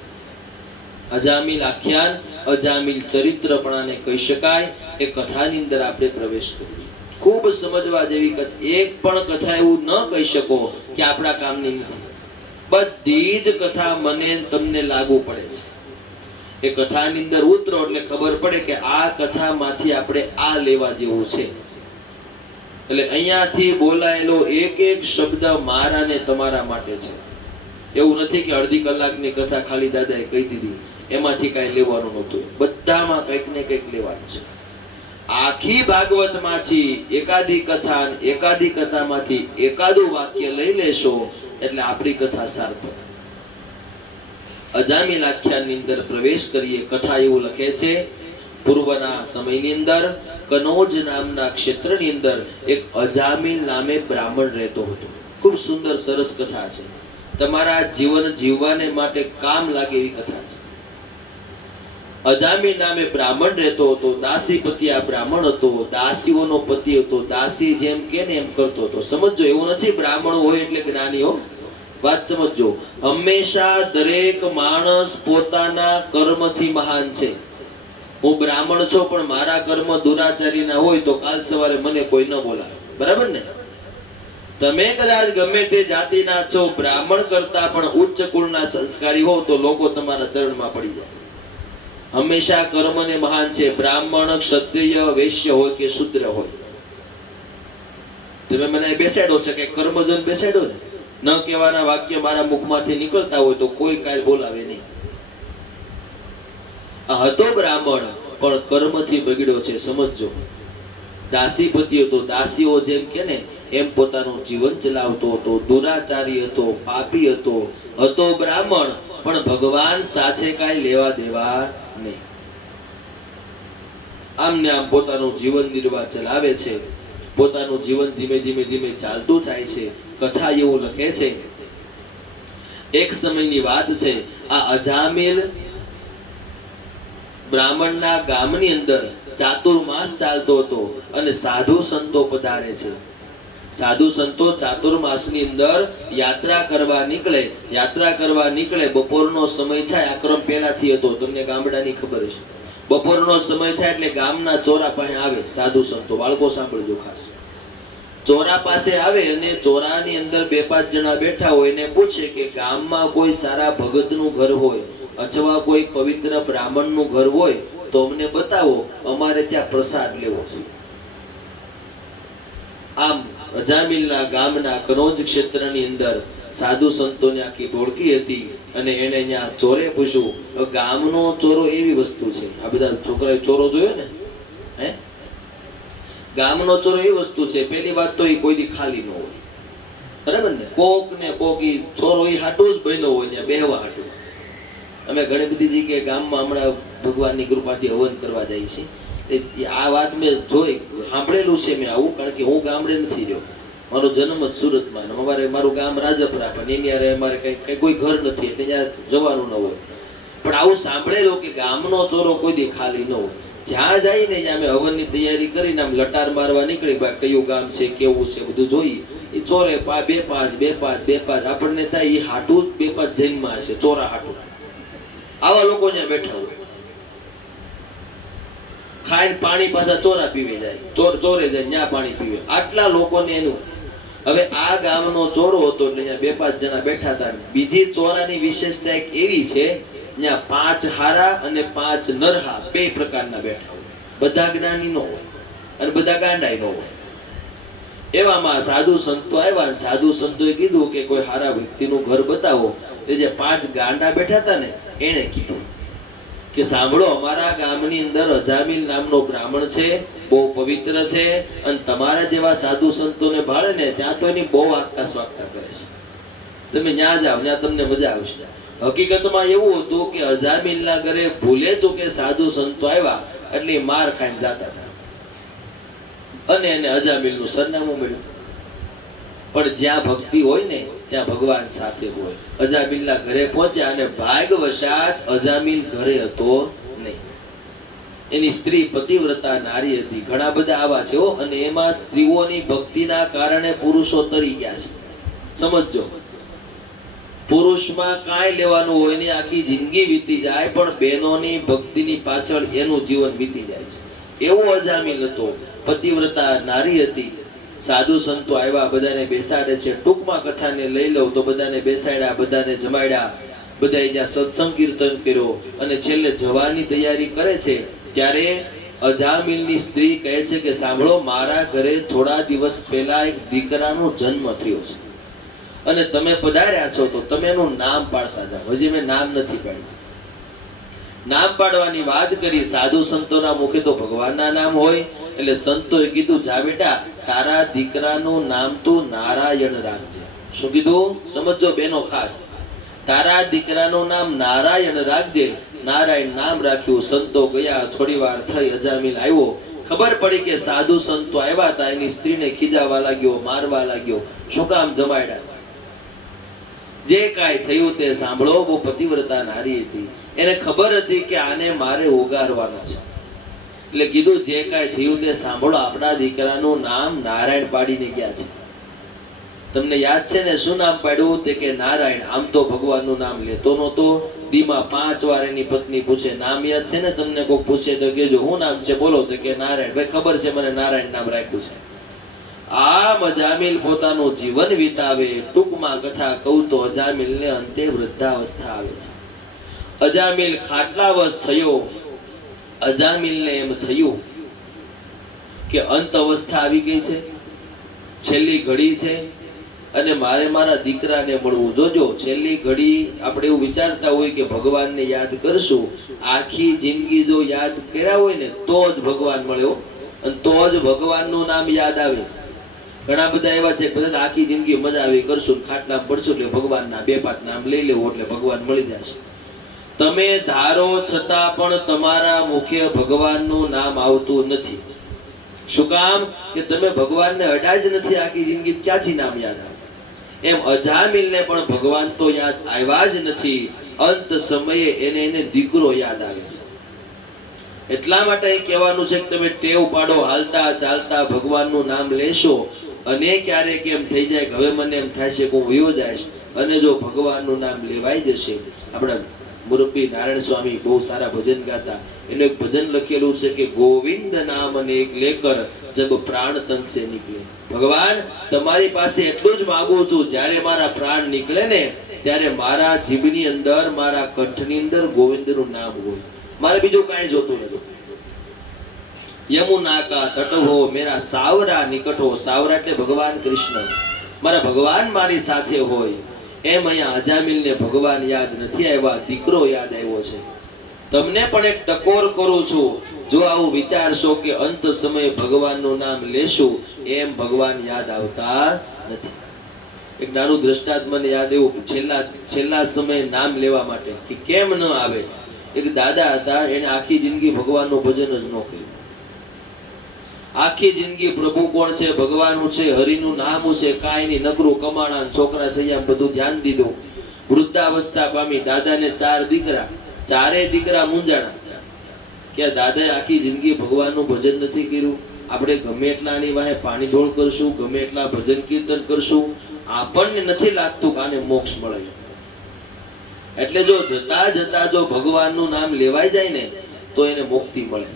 અજામિલ આખ્યાન, અજામિલ ચરિત્ર પણ આને કહી શકાય. એ કથાની અંદર આપણે પ્રવેશ કરીએ. ખૂબ સમજવા જેવી કથા. એક પણ કથા એવું ન કહી શકો કે આપણા કામની નથી. બધી જ કથા મને તમને લાગુ પડે છે. એ કથાની અંદર ઉતરો એટલે ખબર પડે કે આ કથામાંથી આપણે આ લેવા જેવું છે. એટલે અહીંયાથી બોલાયેલો એક એક શબ્દ મારા ને તમારા માટે છે. એવું નથી કે અડધી કલાકની કથા ખાલી દાદાએ કહી દીધી એમાંથી કઈ લેવાનું નહોતું. બધામાં કંઈક ને કંઈક લેવાનું છે. આખી ભાગવતમાંથી એકાદી કથા, એકાદી કથામાંથી એકાદું વાક્ય લઈ લેશો એટલે આપણી કથા સાર્થક. અજામિલ આખ્યાનની અંદર પ્રવેશ કરીએ. કથા એવું લખે છે, પૂર્વના સમયની અંદર કનોજ નામના ક્ષેત્રની અંદર એક અજામિલ નામે બ્રાહ્મણ રહેતો હતો. ખૂબ સુંદર સરસ કથા છે. તમારા જીવન જીવવાને માટે કામ લાગે એવી કથા છે. અજામિલ નામે બ્રાહ્મણ રહેતો હતો. દાસીપતિ આ બ્રાહ્મણ હતો. દાસીઓનો પતિ હતો. દાસી જેમ કે ને એમ કરતો હતો. સમજો, એવું નથી બ્રાહ્મણ હોય એટલે જ્ઞાની હો. વાત સમજો. હંમેશા દરેક માણસ પોતાના કર્મથી મહાન છે. હું બ્રાહ્મણ છું પણ મારા કર્મ દુરાચારીના હોય તો કાલ સવારે મને કોઈ ન બોલાવે. બરાબર ને? તમે કદાચ ગમે તે જાતિના છો, બ્રાહ્મણ કરતા પણ ઉચ્ચ કુળના સંસ્કારી હો તો લોકો તમારા ચરણમાં પડી જાય. હંમેશા કર્મને મહાન છે. બ્રાહ્મણ, ક્ષત્રિય, વૈશ્ય હોય કે શૂદ્ર હોય. તમે મને બેસાડો છે કે કર્મજન બેસાડો ને, ન કહેવાના વાક્ય મારા મુખમાંથી નીકળતા હોય તો કોઈ કાલ બોલાવે નહીં. આ હતો બ્રાહ્મણ પણ કર્મથી બગડ્યો છે. સમજો, દાસીપતિ હતો. દાસીઓ જેમ કે ને એમ પોતાનું જીવન ચલાવતો હતો. દુરાચારી હતો, પાપી હતો. હતો બ્રાહ્મણ પણ ભગવાન સાથે કાંઈ લેવા દેવા નહીં. આમ ને આમ પોતાનું જીવન નિર્વાહ ચલાવે છે. પોતાનું જીવન ધીમે ધીમે ધીમે ચાલતું થાય છે. કથા એવું લખે છે, એક સમયની વાત છે. આ અજામિલ બ્રાહ્મણના ગામની અંદર ચાતુર્માસ ચાલતો હતો અને સાધુ સંતો પધારે છે. સાધુ સંતો ચાતુર્માસની અંદર યાત્રા કરવા નીકળે. યાત્રા કરવા નીકળે, બપોરનો સમય થાય. આ ક્રમ પહેલાથી હતો, તમને ગામડાની ખબર છે. બપોરનો સમય થાય એટલે ગામના ચોરા પાસે આવે સાધુ સંતો. બાળકો સાંભળજો ખાસ. ચોરા પાસે આવે અને ચોરાની અંદર 2-5 જણા બેઠા હોય ને પૂછે કે ગામમાં કોઈ સારા ભગતનું ઘર હોય અથવા કોઈ પવિત્ર બ્રાહ્મણનું ઘર હોય તો અમને બતાવો, અમારે ત્યાં પ્રસાદ લેવો છે. આમ અજામિલના ગામના કનોજ ક્ષેત્રની અંદર સાધુ સંતોની આખી ટોળકી હતી અને એને અહીંયા ચોરે પૂછ્યું. ગામનો ચોરો એવી વસ્તુ છે, આ બધા છોકરાએ ચોરો જોયો ને, હે, ગામનો ચોરો એવી વસ્તુ છે, પહેલી વાત તો એ કોઈ દી ખાલી ન હોય, બરાબર ને. કોક ને કોક ઈ ચોરો ઈ હાટું જ બન્યો હોય ને, બેહવા હાટું. અમે ઘણી બધી જગ્યાએ ગામમાં હમણાં ભગવાનની કૃપાથી હવન કરવા જાય છે. આ વાત મેં જોઈ, સાંભળેલું છે મેં આવું, કારણ કે હું ગામડે નથી રહ્યો, મારો જન્મ જ સુરતમાં, અમારે મારું ગામ રાજપરા, પણ એની યારે અમારે કઈ કોઈ ઘર નથી એટલે ત્યાં જવાનું ન હોય. પણ આવું સાંભળેલું કે ગામનો ચોરો કોઈ દી ખાલી ન હોય. જ્યાં જાય ને ત્યાં અમે હવનની તૈયારી કરીને આમ લટાર મારવા નીકળી, ભાઈ કયું ગામ છે, કેવું છે, બધું જોઈ. એ ચોરે 2-5 આપણને થાય એ હાટું જ 2-5 જૈનમાં હશે, ચોરા હાટું. આવા લોકો ત્યાં બેઠા હોય, ખાઈને પાણી પાછા ચોરા પીવે જાય, ચોરે જાય ત્યાં પાણી પીવે. આટલા લોકોને એનું. હવે આ ગામનો ચોરો હતો એટલે ત્યાં 2-5 જણા બેઠા હતા. બીજી ચોરાની વિશેષતા એક એવી છે, ત્યાં 5 હારા અને 5 નરહા 2 પ્રકારના બેઠા હોય. બધા જ્ઞાની નો હોય અને બધા ગાંડાઈ નો હોય. એવામાં સાધુ સંતો આવ્યા. સાધુ સંતોએ કીધું કે કોઈ હારા વ્યક્તિનું ઘર બતાવો. જે 5 ગાંડા બેઠા હતા ને એને કીધું કે સાંભળો, અમારા ગામની અંદર અજામિલ નામનો બ્રાહ્મણ છે, બહુ પવિત્ર છે, અને તમારા જેવા સાધુ સંતોને ભાળે ને ત્યાં તો એની બહુ આગતા સ્વાગતા કરે છે. તમે ત્યાં જાઓ, ત્યાં તમને મજા આવશે. હકીકતમાં એવું હતું કે અજામિલના ઘરે ભૂલે ચૂકે સાધુ સંતો આવ્યા એટલે માર ખાઈને જતા હતા અને એને અજામિલનું સરનામું મળ્યું. પણ જ્યાં ભક્તિ હોય ને ત્યાં ભગવાન સાથે હોય. અજામિલના ઘરે પહોંચ્યા અને ભાગ્યવશાત અજામિલ ઘરે હતો નહીં. એની સ્ત્રી પતિવ્રતા નારી હતી. ઘણા બધા આવા છે અને એમાં સ્ત્રીઓની ભક્તિના કારણે પુરુષો તરી ગયા છે. સમજો, પુરુષમાં કાંઈ લેવાનું હોય ને આખી જિંદગી વીતી જાય, પણ બહેનોની ભક્તિની પાછળ એનું જીવન વીતી જાય છે. એવો અજામિલ હતો, પતિવ્રતા નારી હતી. સાધુ સંતો આવ્યા, બધાને બેસાડે છે. ટૂંકમાં કથાને લઈ લઉં તો બધાને બેસાડ્યા, બધાને જમાડ્યા, બધાએ ત્યાં સત્સંગ કીર્તન કર્યો અને છેલ્લે જવાની તૈયારી કરે છે ત્યારે અજામિલની સ્ત્રી કહે છે કે સાંભળો, મારા ઘરે થોડા દિવસ પહેલા એક દીકરાનો જન્મ થયો છે અને તમે પધાર્યા છો તો તમે એનું નામ પાડતા જાઓ. હજી મેં નામ નથી પાડ્યું. નામ પાડવાની વાત કરી. સાધુ સંતોના મુખે તો ભગવાનના નામ હોય એટલે સંતોએ કીધું, જા બેટા, તારા દીકરાનું નામ તું નારાયણ રાખજે. શું કીધું? સમજો બેનો ખાસ. તારા દીકરાનું નામ નારાયણ રાખજે. નારાયણ નામ રાખ્યું. સંતો ગયા. થોડી વાર થઈ, અજામિલ આવ્યો. ખબર પડી કે સાધુ સંતો આવ્યા હતા. એની સ્ત્રીને ખીજાવા લાગ્યો, મારવા લાગ્યો. શું કામ જમાડ્યા? જે કાંઈ થયું તે સાંભળો. બહુ પતિવ્રતા નારી હતી. એને ખબર હતી કે આને મારે ઉગારવાનો છે એટલે કીધું, જે કાંઈ થયું તે સાંભળો. આપણા દીકરાનું નામ નારાયણ પાડીને ગયા છે. તમને યાદ છે ને શું નામ પાડ્યું? તે કે નારાયણ. આમ તો ભગવાનનું નામ લેતો નહોતો. દીમાં 5 વાર એની પત્ની પૂછે, નામ યાદ છે ને? તમને કોઈ પૂછે તો કેજો, શું નામ છે બોલો? તો કે નારાયણ. ભાઈ ખબર છે મને, નારાયણ નામ રાખ્યું છે. આમ અજામિલ પોતાનું જીવન વિતાવે. ટૂંકમાં કથા કહું તો અજામિલને અંતે વૃદ્ધાવસ્થા આવે છે. અજામિલ ખાટલાવશ થયો. અજામિલને એમ થયું કે અંત અવસ્થા આવી ગઈ છે, છેલ્લી ઘડી છે અને મારે મારા દીકરાને મળવું. જોજો, છેલ્લી ઘડી આપણે એવું વિચારતા હોય કે ભગવાનને યાદ કરશું. આખી જિંદગી જો યાદ કર્યા હોય ને તો જ ભગવાન મળ્યો અને તો જ ભગવાનનું નામ યાદ આવે. ઘણા બધા એવા છે, બધા આખી જિંદગી મજા આવી કરશું, ખાટલા પડશું એટલે ભગવાનના 2-5 નામ લઈ લેવું એટલે ભગવાન મળી જશે. તમે ધારો છતાં પણ તમારા મુખે ભગવાનનું નામ આવતું નથી. શું કામ? કે તમે ભગવાનને અડા જ નથી. આખી જિંદગી ક્યાંથી નામ યાદ આવે? એમ અજામિલને પણ ભગવાન તો યાદ આવ્યા જ નથી. અંત સમયે એને દીકરો યાદ આવે છે. એટલા માટે કહેવાનું છે કે તમે ટેવ પાડો, હાલતા ચાલતા ભગવાનનું નામ લેશો અને ક્યારેક એમ થઈ જાય કે હવે મને એમ થાય છે કે હું વયો જઈશ, અને જો ભગવાનનું નામ લેવાઈ જશે. આપણા મુરબ્બી નારાયણ સ્વામી બહુ સારા ભજન ગાતા. એનું એક ભજન લખેલું છે કે ગોવિંદ નામ અનેક લેકર જબ પ્રાણ તન સે નીકળે. ભગવાન તમારી પાસે એટલું જ માંગુ છું, જ્યારે મારા પ્રાણ નીકળે ને ત્યારે મારા જીભની અંદર, મારા કંઠની અંદર ગોવિંદનું નામ હોય, મારે બીજું કાંઈ જોતું નથી. યમુના કા તટ હો મેરા સાવરા નિકટ હો. સાવરા એટલે ભગવાન કૃષ્ણ. મારા ભગવાન મારી સાથે હોય. એમ અહીંયા અજામિલને ભગવાન યાદ નથી આવ્યા, દીકરો યાદ આવ્યો છે. તમને પણ એક ટકોર કરું છું, જો આવું વિચારશો કે અંત સમયે ભગવાનનું નામ લેશું, એમ ભગવાન યાદ આવતા નથી. એક નાનું દ્રષ્ટાંત મને યાદ એવું, છેલ્લા સમયે નામ લેવા માટે કે કેમ ન આવે. એક દાદા હતા, એને આખી જિંદગી ભગવાનનું ભજન જ ન કર્યું. આખી જિંદગી પ્રભુ કોણ છે, ભગવાનનું છે, હરિનું નામ છે, કાંઈ નહીં, નકરું કમાણા, છોકરા સૈયા બધું ધ્યાન દીધું. વૃદ્ધાવસ્થા પામી. દાદાને 4 દીકરા, 4 દીકરા મૂંઝાણા કે દાદાએ આખી જિંદગી ભગવાનનું ભજન નથી કર્યું. આપણે ગમે એટલાની વાહે પાણી ઢોળ કરશું, ગમે એટલા ભજન કીર્તન કરશું, આપણને નથી લાગતું કે આને મોક્ષ મળે. એટલે જો જતા જતા જો ભગવાનનું નામ લેવાઈ જાય ને તો એને મુક્તિ મળે.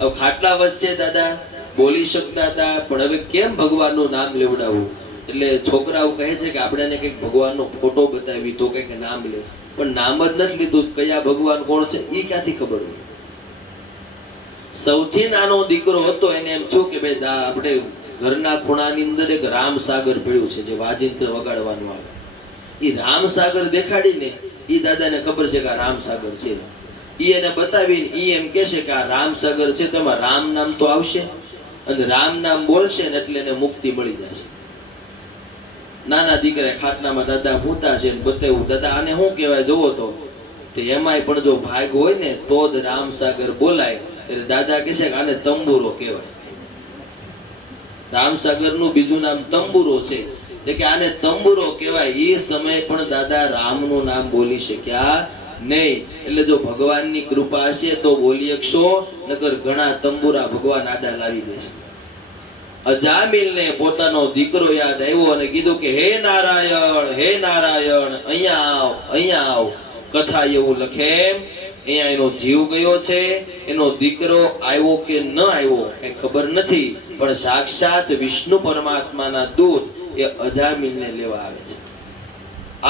હવે ખાટલા વચ્ચે દાદા બોલી શકતા હતા, પણ હવે કેમ ભગવાનનું નામ લેવડાવવું? એટલે છોકરાઓ કહે છે કે આપણે કંઈક ભગવાનનો ફોટો બતાવી તો કંઈક નામ લે, પણ નામ જ નથી લીધું, કયા ભગવાન કોણ છે એ ક્યાંથી ખબર હોય? સૌથી નાનો દીકરો હતો, એને એમ થયું કે ભાઈ આપણે ઘરના ખૂણાની અંદર એક રામસાગર પડ્યું છે, જે વાજિંત્ર વગાડવાનું આવે. એ રામસાગર દેખાડીને એ દાદાને ખબર છે કે આ રામસાગર છે. ઈ એને બતાવીને ઈ એમ કહેશે કે આ રામસાગર છે, તેમાં રામ નામ તો આવશે, અને રામ નામ બોલશે ને એટલે એને મુક્તિ મળી જશે. નાના દીકરા ખાટલામાં દાદા હુતા છે, બતાવ્યું, દાદા આને શું કહેવાય જોવો તો એમાંય પણ જો ભાગ હોય ને તો જ રામસાગર બોલાય. એટલે દાદા કહે છે કે આને તંબુરો કહેવાય. રામસાગર નું બીજું નામ તંબુરો છે, કે આને તંબુરો કહેવાય. એ સમય પણ દાદા રામનું નામ બોલી શક્યા નહીં. એટલે જો ભગવાનની કૃપા હશે તો બોલી શકશો, નકર ઘણા તંબુરા ભગવાન આડા લાવી દેશે. અજામિલને પોતાનો દીકરો યાદ આવ્યો અને કીધું કે હે નારાયણ, હે નારાયણ, અહીંયા આવ, અહીંયા આવ. કથા એવું લખે, અહીંયા એનો જીવ ગયો છે, એનો દીકરો આવ્યો કે ન આવ્યો એ ખબર નથી, પણ સાક્ષાત વિષ્ણુ પરમાત્માના દૂત એ અજામિલને લેવા આવે છે.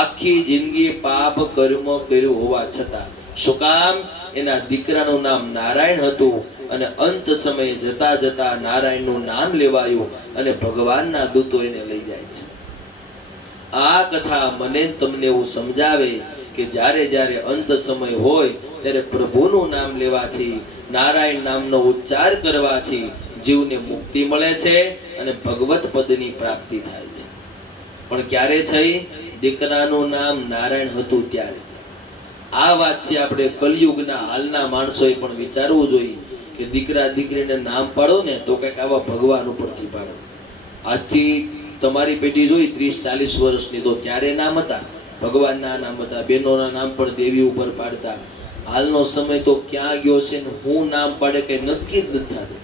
આખી જિંદગી પાપ કર્મ કર્યું હોવા છતાં, શું કામ? એના દીકરાનું નામ નારાયણ હતું, અને અંત સમયે જતા જતા નારાયણનું નામ લેવાયું અને ભગવાનના દૂતો એને લઈ જાય છે. આ કથા મને તમને એવું સમજાવે કે જ્યારે જ્યારે અંત સમય હોય ત્યારે પ્રભુનું નામ લેવાથી, નારાયણ નામનો ઉચ્ચાર કરવાથી જીવને મુક્તિ મળે છે અને ભગવત પદની પ્રાપ્તિ થાય છે. પણ ક્યારે થઈ? દીકરાનું નામ નારાયણ હતું ત્યારે. આ વાતથી આપણે કલયુગના હાલના માણસોએ પણ વિચારવું જોઈએ કે દીકરા દીકરીને નામ પાડો ને તો કઈક આવા ભગવાન ઉપરથી પાડો. આજથી તમારી પેઢી જોઈ 30-40 વર્ષની, તો ત્યારે નામ હતા, ભગવાનના નામ હતા, બહેનોના નામ પણ દેવી ઉપર પાડતા. હાલનો સમય તો ક્યાં ગયો છે ને હું નામ પાડે કઈ નક્કી જ નથી થતું.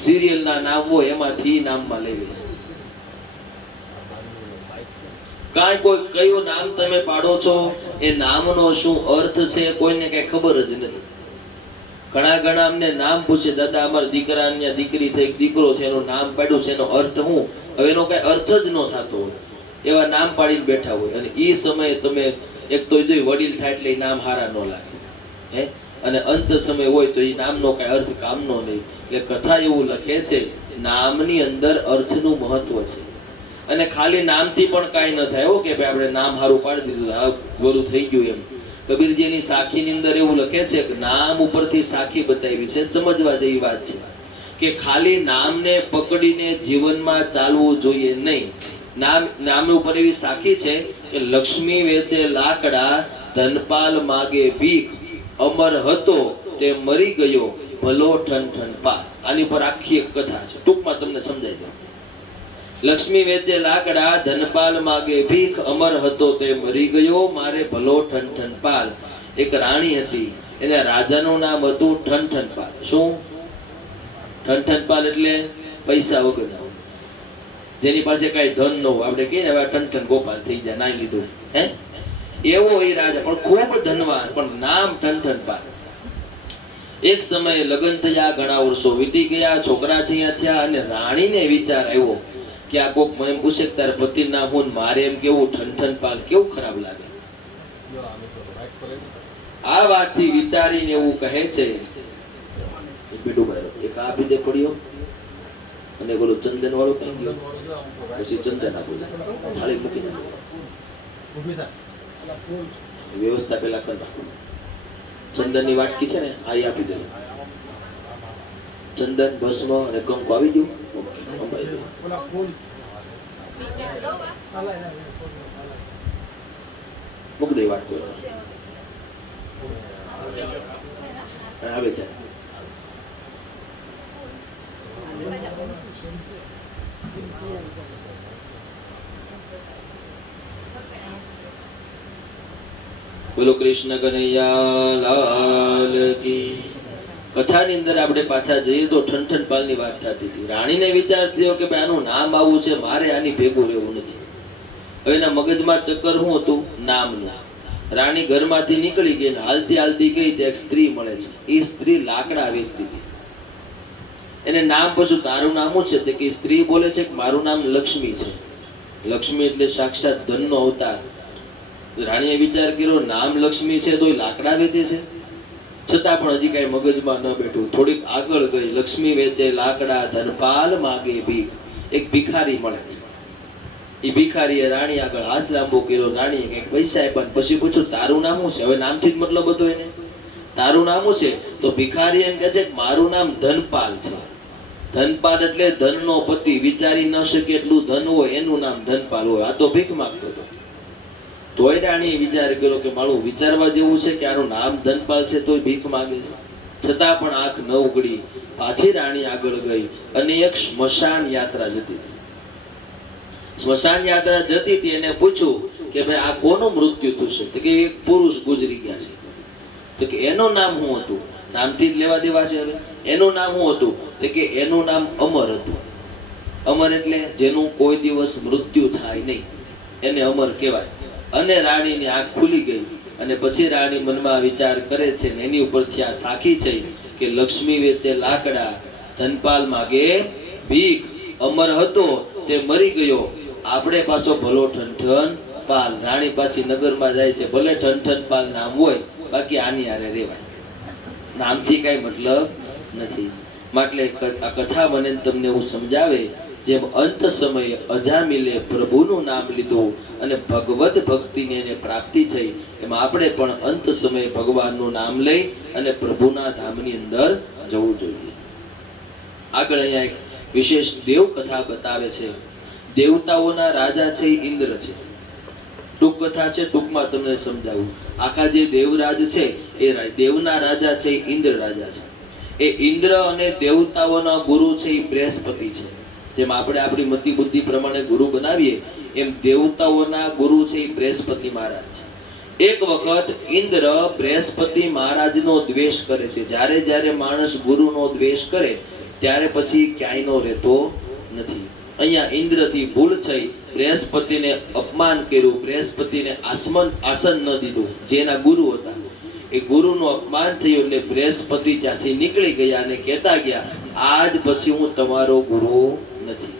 સિરિયલના નામ હોય એમાંથી નામમાં લેવી છે. કાંઈ કોઈ કયું નામ તમે પાડો છો, એ નામનો શું અર્થ છે કોઈને કઈ ખબર જ નથી. ઘણા અમને નામ પૂછે, દાદા અમારા દીકરાની દીકરી થઈ, દીકરો છે, એનું નામ પાડ્યું છે, એનો અર્થ શું? હવે એનો કઈ અર્થ જ ન થતો હોય એવા નામ પાડીને બેઠા હોય. અને એ સમયે તમે એક તો જોઈ વડીલ થાય એટલે નામ હારા ન લાગે, હે, અને અંત સમય હોય તો એ નામનો કઈ અર્થ કામનો નહીં. એટલે કથા એવું લખે છે, નામની અંદર અર્થનું મહત્વ છે. અને ખાલી નામથી પણ કાંઈ ન થાય કે ભાઈ આપણે નામ હારું પાડી દીધું, આ ગોરું થઈ ગયું એમ. કબીરજીની સાખીની અંદર એવું લખે છે કે નામ ઉપરથી સાખી બતાવી છે, સમજવા જેવી વાત છે કે ખાલી નામને પકડીને જીવનમાં ચાલવું જોઈએ નહીં. નામ ઉપર એવી સાખી છે કે લક્ષ્મી વેચે લાકડા, ધનપાલ માગે ભીખ, અમર હતો તે મરી ગયો, ભલો ઠન ઠન પાલ. આની પર આખી એક કથા છે, ટૂંકમાં તમને સમજાઈ દઉં. લક્ષ્મી વેચે લાકડા, ધનપાલ માગે ભીખ, અમર હતો તે મરી ગયો, મારે ભલો ઠન ઠન પાલ. એક રાણી હતી, એના રાજાનું નામ હતું ઠન ઠન પાલ. શું? ઠન ઠન પાલ એટલે પૈસા વગર, જેની પાસે કઈ ધન ન હોય. આપણે કહીએ હવે ઠન ઠન ગોપાલ થઈ જાય, નાઈ લીધું, હે, એવો એ રાજા, પણ ખૂબ ધનવાન, પણ નામ ઠન ઠન પાલ. એક સમયે લગ્ન થયા, ઘણા વર્ષો વીતી ગયા, છોકરા છૈયા થયા અને રાણીને વિચાર આવ્યો કે આ કોક મને પૂછે કે તારા પતિનું નામ હું, મારે એમ કેવું ઠનઠન પાલ કેવું ખરાબ લાગે. આ વાતથી વિચારીને એવું કહે છે, એક આપી દે પડ્યો અને બોલો ચંદન વાળું કઈ ગયો, પછી ચંદન આપું થાળી મૂકી દે, વ્યવસ્થા પેલા કરી નાખો. ચંદન ની વાટકી છે ને આ આપી દે, ચંદન ભસ્મ અને કંકુ આવી ગયું. મૂકી દે વાટકો આવે છે. બોલો કૃષ્ણ કનૈયા લાલ કી. કથાની અંદર આપણે પાછા જઈએ તો ઠનઠનપાલ ની વાત થતી હતી. રાણીને વિચાર થયો કે ભાઈ આનું નામ આવું છે, મારે આની ભેગું રહેવું નથી. હવે એના મગજમાં ચક્કર શું હતું? નામનું. રાણી ઘરમાંથી નીકળી ગઈ, હાલતી હાલતી ગઈ તો એક સ્ત્રી મળે છે. એ સ્ત્રી લાકડા વેચતી હતી. એને નામ પૂછ્યું, તારું નામ શું છે? કે સ્ત્રી બોલે છે કે મારું નામ લક્ષ્મી છે. લક્ષ્મી એટલે સાક્ષાત ધનનો અવતાર. રાણીએ વિચાર કર્યો, નામ લક્ષ્મી છે તો લાકડા વેચે છે, છતાં પણ હજી કઈ મગજમાં ન બેઠું. થોડીક આગળ ગઈ, લક્ષ્મી વેચે લાકડા, ધનપાલ માગે ભીખ. એક ભિખારી મળે છે. એ ભિખારીએ રાણી આગળ હાથ લાંબો કર્યો. રાણીએ કઈક પૈસા આપ્યા, પછી પૂછ્યું તારું નામ શું છે? હવે નામથી જ મતલબ હતો એને. તારું નામ શું છે? તો ભિખારી એમ કહે છે મારું નામ ધનપાલ છે. ધનપાલ એટલે ધનનો પતિ. વિચારી ન શકે એટલું ધન હોય એનું નામ ધનપાલ હોય. આ તો ભીખ માંગતો હતો. તોય રાણીએ વિચાર કર્યો કે મારું વિચારવા જેવું છે કે આનું નામ ધનપાલ છે તોય ભીખ માંગે છે. છતાં પણ આંખ ન ઉગડી. પાછી રાણી આગળ ગઈ અને એક સ્મશાન યાત્રા જતી હતી. સ્મશાન યાત્રા જતી હતી, એને પૂછ્યું કે ભાઈ આ કોનું મૃત્યુ થયું છે? કે એક પુરુષ ગુજરી ગયા છે. તો કે એનું નામ શું હતું? નામથી જ લેવા દેવા છે. હવે એનું નામ શું હતું? તો કે એનું નામ અમર હતું. અમર એટલે જેનું કોઈ દિવસ મૃત્યુ થાય નહીં, એને અમર કહેવાય. અને રાણીની આંખ ખુલી ગઈ અને પછી રાણી મનમાં વિચાર કરે છે ને એની ઉપરથી આ સાખી થઈ કે લક્ષ્મી વેચે લાકડા, ધનપાલ માગે ભીખ. અમર હતો તે મરી ગયો, આપણે પાછો ભલો ઠનઠન પાલ. રાણી પાછી નગરમાં જાય છે. ભલે ઠનઠન પાલ નામ હોય, બાકી આની હારે રહેવાય. નામથી કઈ મતલબ નથી. માટે આ કથા મને તમને એવું સમજાવે, જેમ અંત સમયે અજામિલે પ્રભુનું નામ લીધું અને ભગવદ ભક્તિની એને પ્રાપ્તિ થઈ, એમ આપણે પણ અંત સમયે ભગવાનનું નામ લઈ અને પ્રભુના ધામની અંદર જવું જોઈએ. આગળ અહીંયા એક વિશેષ દેવ કથા બતાવે છે. દેવતાઓના રાજા છે એ ઇન્દ્ર છે. ટૂંક કથા છે, ટૂંકમાં તમને સમજાવું. આખા જે દેવરાજ છે એ દેવના રાજા છે એ ઇન્દ્ર રાજા છે. એ ઇન્દ્ર અને દેવતાઓના ગુરુ છે એ બૃહસ્પતિ છે. જેમ આપણે આપણી મતિ બુદ્ધિ પ્રમાણે ગુરુ બનાવીએ, એમ દેવતાઓના ગુરુ છે એ બૃહસ્પતિ મહારાજ છે. એક વખત ઇન્દ્ર બૃહસ્પતિ મહારાજનો દ્વેષ કરે છે. જ્યારે જ્યારે માણસ ગુરુનો દ્વેષ કરે ત્યારે પછી ક્યાંયનો રહેતો નથી. અહીંયા ઇન્દ્રથી ભૂલ થઈ, બૃહસ્પતિને અપમાન કર્યું, બૃહસ્પતિને આસન ન દીધું. જેના ગુરુ હતા એ ગુરુનું અપમાન થયું એટલે બૃહસ્પતિ ત્યાંથી નીકળી ગયા અને કહેતા ગયા, આજ પછી હું તમારો ગુરુ નથી.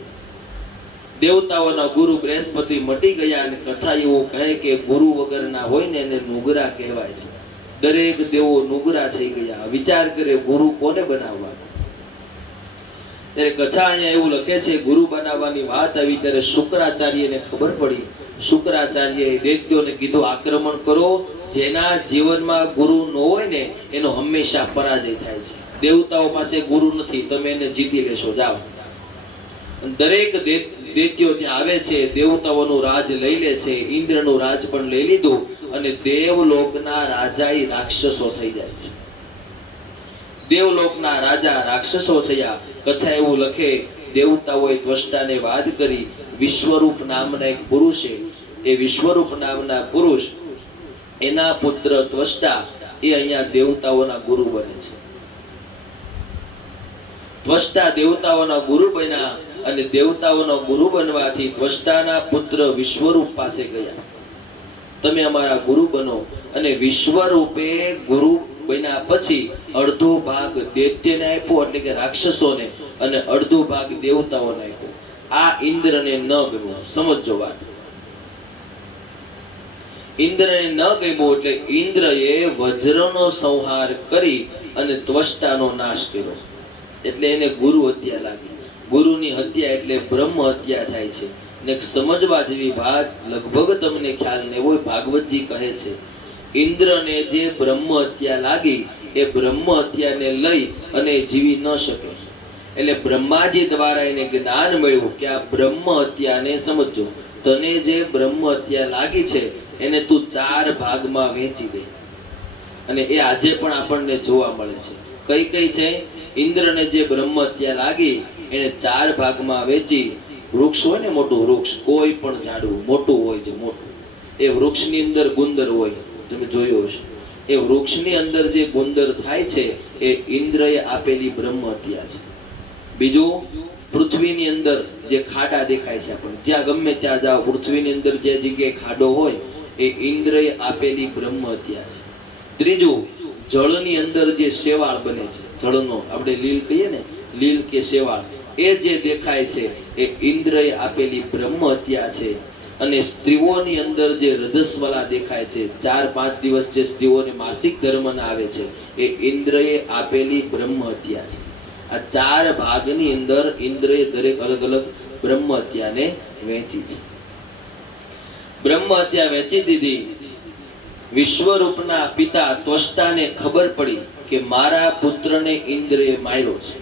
દેવતાઓના ગુરુ બૃહસ્પતિ મટી ગયા અને કથા એવું કહે કે ગુરુ વગરના હોય ને એને નુગરા કહેવાય છે. દરેક દેવો નુગરા થઈ ગયા. વિચાર કરે ગુરુ કોને બનાવવા? ત્યારે કથા અહીંયા એવું લખે છે, ગુરુ બનાવવાની વાત આવી ત્યારે શુક્રાચાર્યને ખબર પડી. શુક્રાચાર્યએ દૈત્યોને કીધું આક્રમણ કરો. જેના જીવનમાં ગુરુ ન હોય ને એનો હંમેશા પરાજય થાય છે. દેવતાઓ પાસે ગુરુ નથી, તમે એને જીતી લેશો, જાઓ. દરેક દૈત્યો ત્યાં આવે છે, દેવતાઓનું રાજ લઈ લે છે. ઇન્દ્રનું રાજ પણ લઈ લીધું અને દેવલોકના રાજા એ રાક્ષસો થઈ જાય છે. દેવલોકના રાજા રાક્ષસો થયા. કથા એવું લખે, દેવતાઓએ ત્વષ્ટાને વાદ કરી. વિશ્વરૂપ નામના એક પુરુષે, એ વિશ્વરૂપ નામના પુરુષ, એના પુત્ર ત્વષ્ટા એ અહીંયા દેવતાઓના ગુરુ બને છે. ત્વષ્ટા દેવતાઓના ગુરુ બન્યા અને દેવતાઓના ગુરુ બનવાથી ત્વષ્ટાના પુત્ર વિશ્વરૂપ પાસે ગયા. તમે અમારા ગુરુ બનો. અને વિશ્વરૂપે ગુરુ બન્યા પછી અડધો ભાગ દૈત્યને આપ્યો એટલે કે રાક્ષસોને, અને અડધો ભાગ દેવતાઓને આપ્યો. આ ઇન્દ્રને ન ગમ્યું. સમજો વાત. ઇન્દ્રને ન ગમ્યું એટલે ઇન્દ્રએ વજ્રનો સંહાર કરી અને ત્વષ્ટાનો નાશ કર્યો. એટલે એને ગુરુ હત્યા લાગી. ગુરુની હત્યા એટલે બ્રહ્મ હત્યા થાય છે. ને સમજવા જેવી વાત, લગભગ તમને ખ્યાલ ને હોય, ભાગવતજી કહે છે ઇન્દ્રને જે બ્રહ્મ હત્યા લાગી એ બ્રહ્મ હત્યાને લઈ અને જીવી ન શકે. એટલે બ્રહ્માજી દ્વારા એને જ્ઞાન મળ્યું કે આ બ્રહ્મ હત્યાને સમજો, તને જે બ્રહ્મ હત્યા લાગી છે એને તું 4 ભાગમાં વહેંચી દે. અને એ આજે પણ આપણને જોવા મળે છે. કઈ કઈ છે? ઇન્દ્રને જે બ્રહ્મ હત્યા લાગી એને 4 ભાગમાં વહેંચી. વૃક્ષ હોય ને, મોટું વૃક્ષ, કોઈ પણ ઝાડવું મોટું હોય છે, મોટું, એ વૃક્ષની અંદર ગુંદર હોય, તમે જોયું હશે. એ વૃક્ષની અંદર જે ગુંદર થાય છે એ ઇન્દ્રએ આપેલી બ્રહ્મ હત્યા છે. બીજું, પૃથ્વીની અંદર જે ખાડા દેખાય છે, આપણને જ્યાં ગમે ત્યાં જાઓ, પૃથ્વીની અંદર જે જગ્યાએ ખાડો હોય એ ઇન્દ્રએ આપેલી બ્રહ્મ હત્યા છે. ત્રીજું, જળની અંદર જે શેવાળ બને છે, જળનો આપણે લીલ કહીએ ને, લીલ કે શેવાળ, એ જે દેખાય છે એ ઇન્દ્રએ આપેલી બ્રહ્મ હત્યા છે. અને સ્ત્રીઓની અંદર જે રજસ્વલા દેખાય છે, 4-5 દિવસ જે સ્ત્રીઓને માસિક ધર્મ આવે છે, એ ઇન્દ્રએ આપેલી બ્રહ્મ હત્યા છે. આ 4 ભાગની અંદર ઇન્દ્રએ દરેક અલગ અલગ બ્રહ્મ હત્યાને વહેંચી છે. બ્રહ્મ હત્યા વહેંચી દીધી. વિશ્વરૂપના પિતા ત્વષ્ટાને ખબર પડી કે મારા પુત્રને ઇન્દ્રએ માર્યો છે.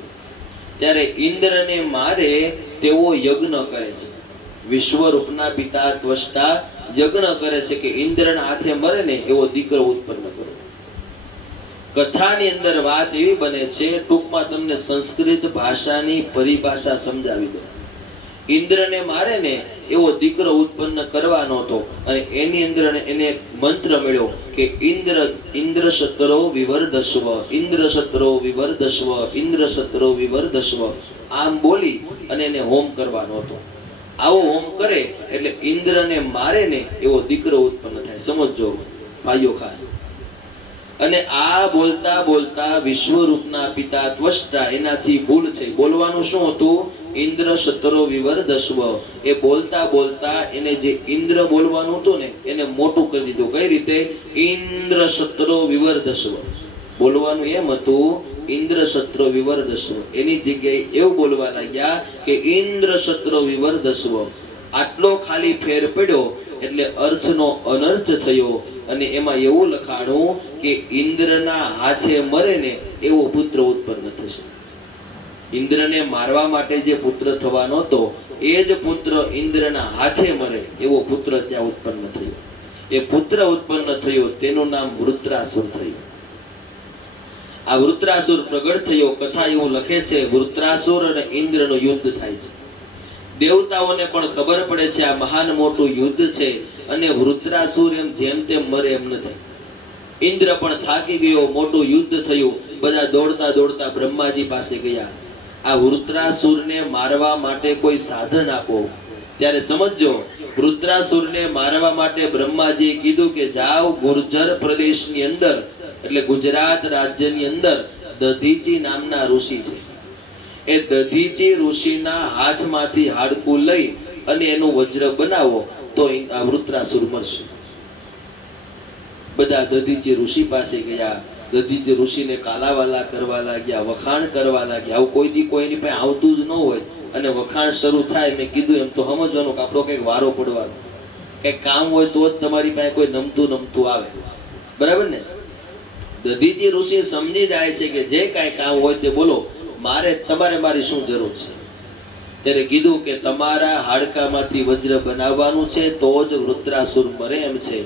ત્યારે ઇન્દ્રને મારે તેવો યજ્ઞ કરે છે. વિશ્વરૂપના પિતા ત્વષ્ટા યજ્ઞ કરે છે કે ઇન્દ્રના હાથે મરે ને એવો દીકરો ઉત્પન્ન કરો. કથાની અંદર વાત એવી બને છે, ટૂંકમાં તમને સંસ્કૃત ભાષાની પરિભાષા સમજાવી દો. ઇન્દ્રને મારે ને એવો દીકરો ઉત્પન્ન કરવાનો હતો, અને એની અંદર એને એક મંત્ર મળ્યો કે ઇન્દ્ર શતરો વિવર્ધસ્વ, ઇન્દ્ર શતરો વિવર્ધસ્વ, ઇન્દ્ર શતરો વિવર્ધસ્વ, આમ બોલી અને એને હોમ કરવાનો હતો. આવો હોમ કરે એટલે ઇન્દ્રને મારે ને એવો દીકરો ઉત્પન્ન થાય. સમજો ભાઈઓ ખાસ. અને આ બોલતા બોલતા વિશ્વરૂપના પિતા ત્વષ્ટા એનાથી ભૂલ થઈ. બોલવાનું શું હતું? ઇન્દ્ર શતરો વિવર્ધસ્વ. એ બોલતા બોલતા એને જે ઇન્દ્ર બોલવાનું હતું ને એને મોટું કરી દીધું. કઈ રીતે? ઇન્દ્ર શતરો વિવર્ધસ્વ. બોલવાનું એમ હતું ઇન્દ્ર શતરો વિવર્ધસ્વ, એની જગ્યાએ એવું બોલવા લાગ્યા કે ઇન્દ્ર શતરો વિવર્ધસ્વ. આટલો ખાલી ફેર પડ્યો એટલે અર્થનો અનર્થ થયો. અને એમાં એવું લખાણું કે ઇન્દ્રના હાથે મરે ને એવો પુત્ર ઉત્પન્ન થશે. ઇન્દ્રને મારવા માટે જે પુત્ર થવાનો હતો એ જ પુત્ર ઇન્દ્રના હાથે મરે એવો પુત્ર ત્યાં ઉત્પન્ન થયો. એ પુત્ર ઉત્પન્ન થયો તેનું નામ વૃત્રાસુર થયું. આ વૃત્રાસુર પ્રગટ થયો. કથા એવું લખે છે વૃત્રાસુર અને ઇન્દ્રનું યુદ્ધ થાય છે. દેવતાઓને પણ ખબર પડે છે આ મહાન મોટું યુદ્ધ છે, અને વૃત્રાસુર એમ જેમ તેમ મરે એમ નથી. ઇન્દ્ર પણ થાકી ગયો. મોટું યુદ્ધ થયું. બધા દોડતા દોડતા બ્રહ્માજી પાસે ગયા. આ વૃત્રાસુરને મારવા માટે કોઈ સાધન આપો. ત્યારે સમજો, વૃત્રાસુરને મારવા માટે બ્રહ્માજીએ કીધું કે જાઓ ગુર્જર પ્રદેશની અંદર, એટલે ગુજરાત રાજ્યની અંદર દધીચી નામના ઋષિ છે. એ દધીચી ઋષિના હાથમાંથી હાડકું લઈ અને એનું વજ્ર બનાવો તો આ વૃત્રાસુર મરશે. બધા દધીચી ઋષિ પાસે ગયા. દધીચી ઋષિને કાલાવાલા કરવા લાગ્યા, વખાણ કરવા લાગ્યા. આવું કોઈ દી કોઈની પાસે આવતું જ ન હોય અને વખાણ શરૂ થાય. મેં કીધું એમ તો સમજવાનું કે આપણો કઈક વારો પડવાનો, કઈક કામ હોય તો જ તમારી પાસે કોઈ નમતું આવે. બરાબર ને? દધીચી ઋષિ સમજી જાય છે કે જે કાંઈ કામ હોય તે બોલો, તમારે મારી શું જરૂર છે. ત્યારે કીધું કે તમારા હાડકામાંથી વજ્ર બનાવવાનું છે તો જ વૃત્રાસુર મરે એમ છે.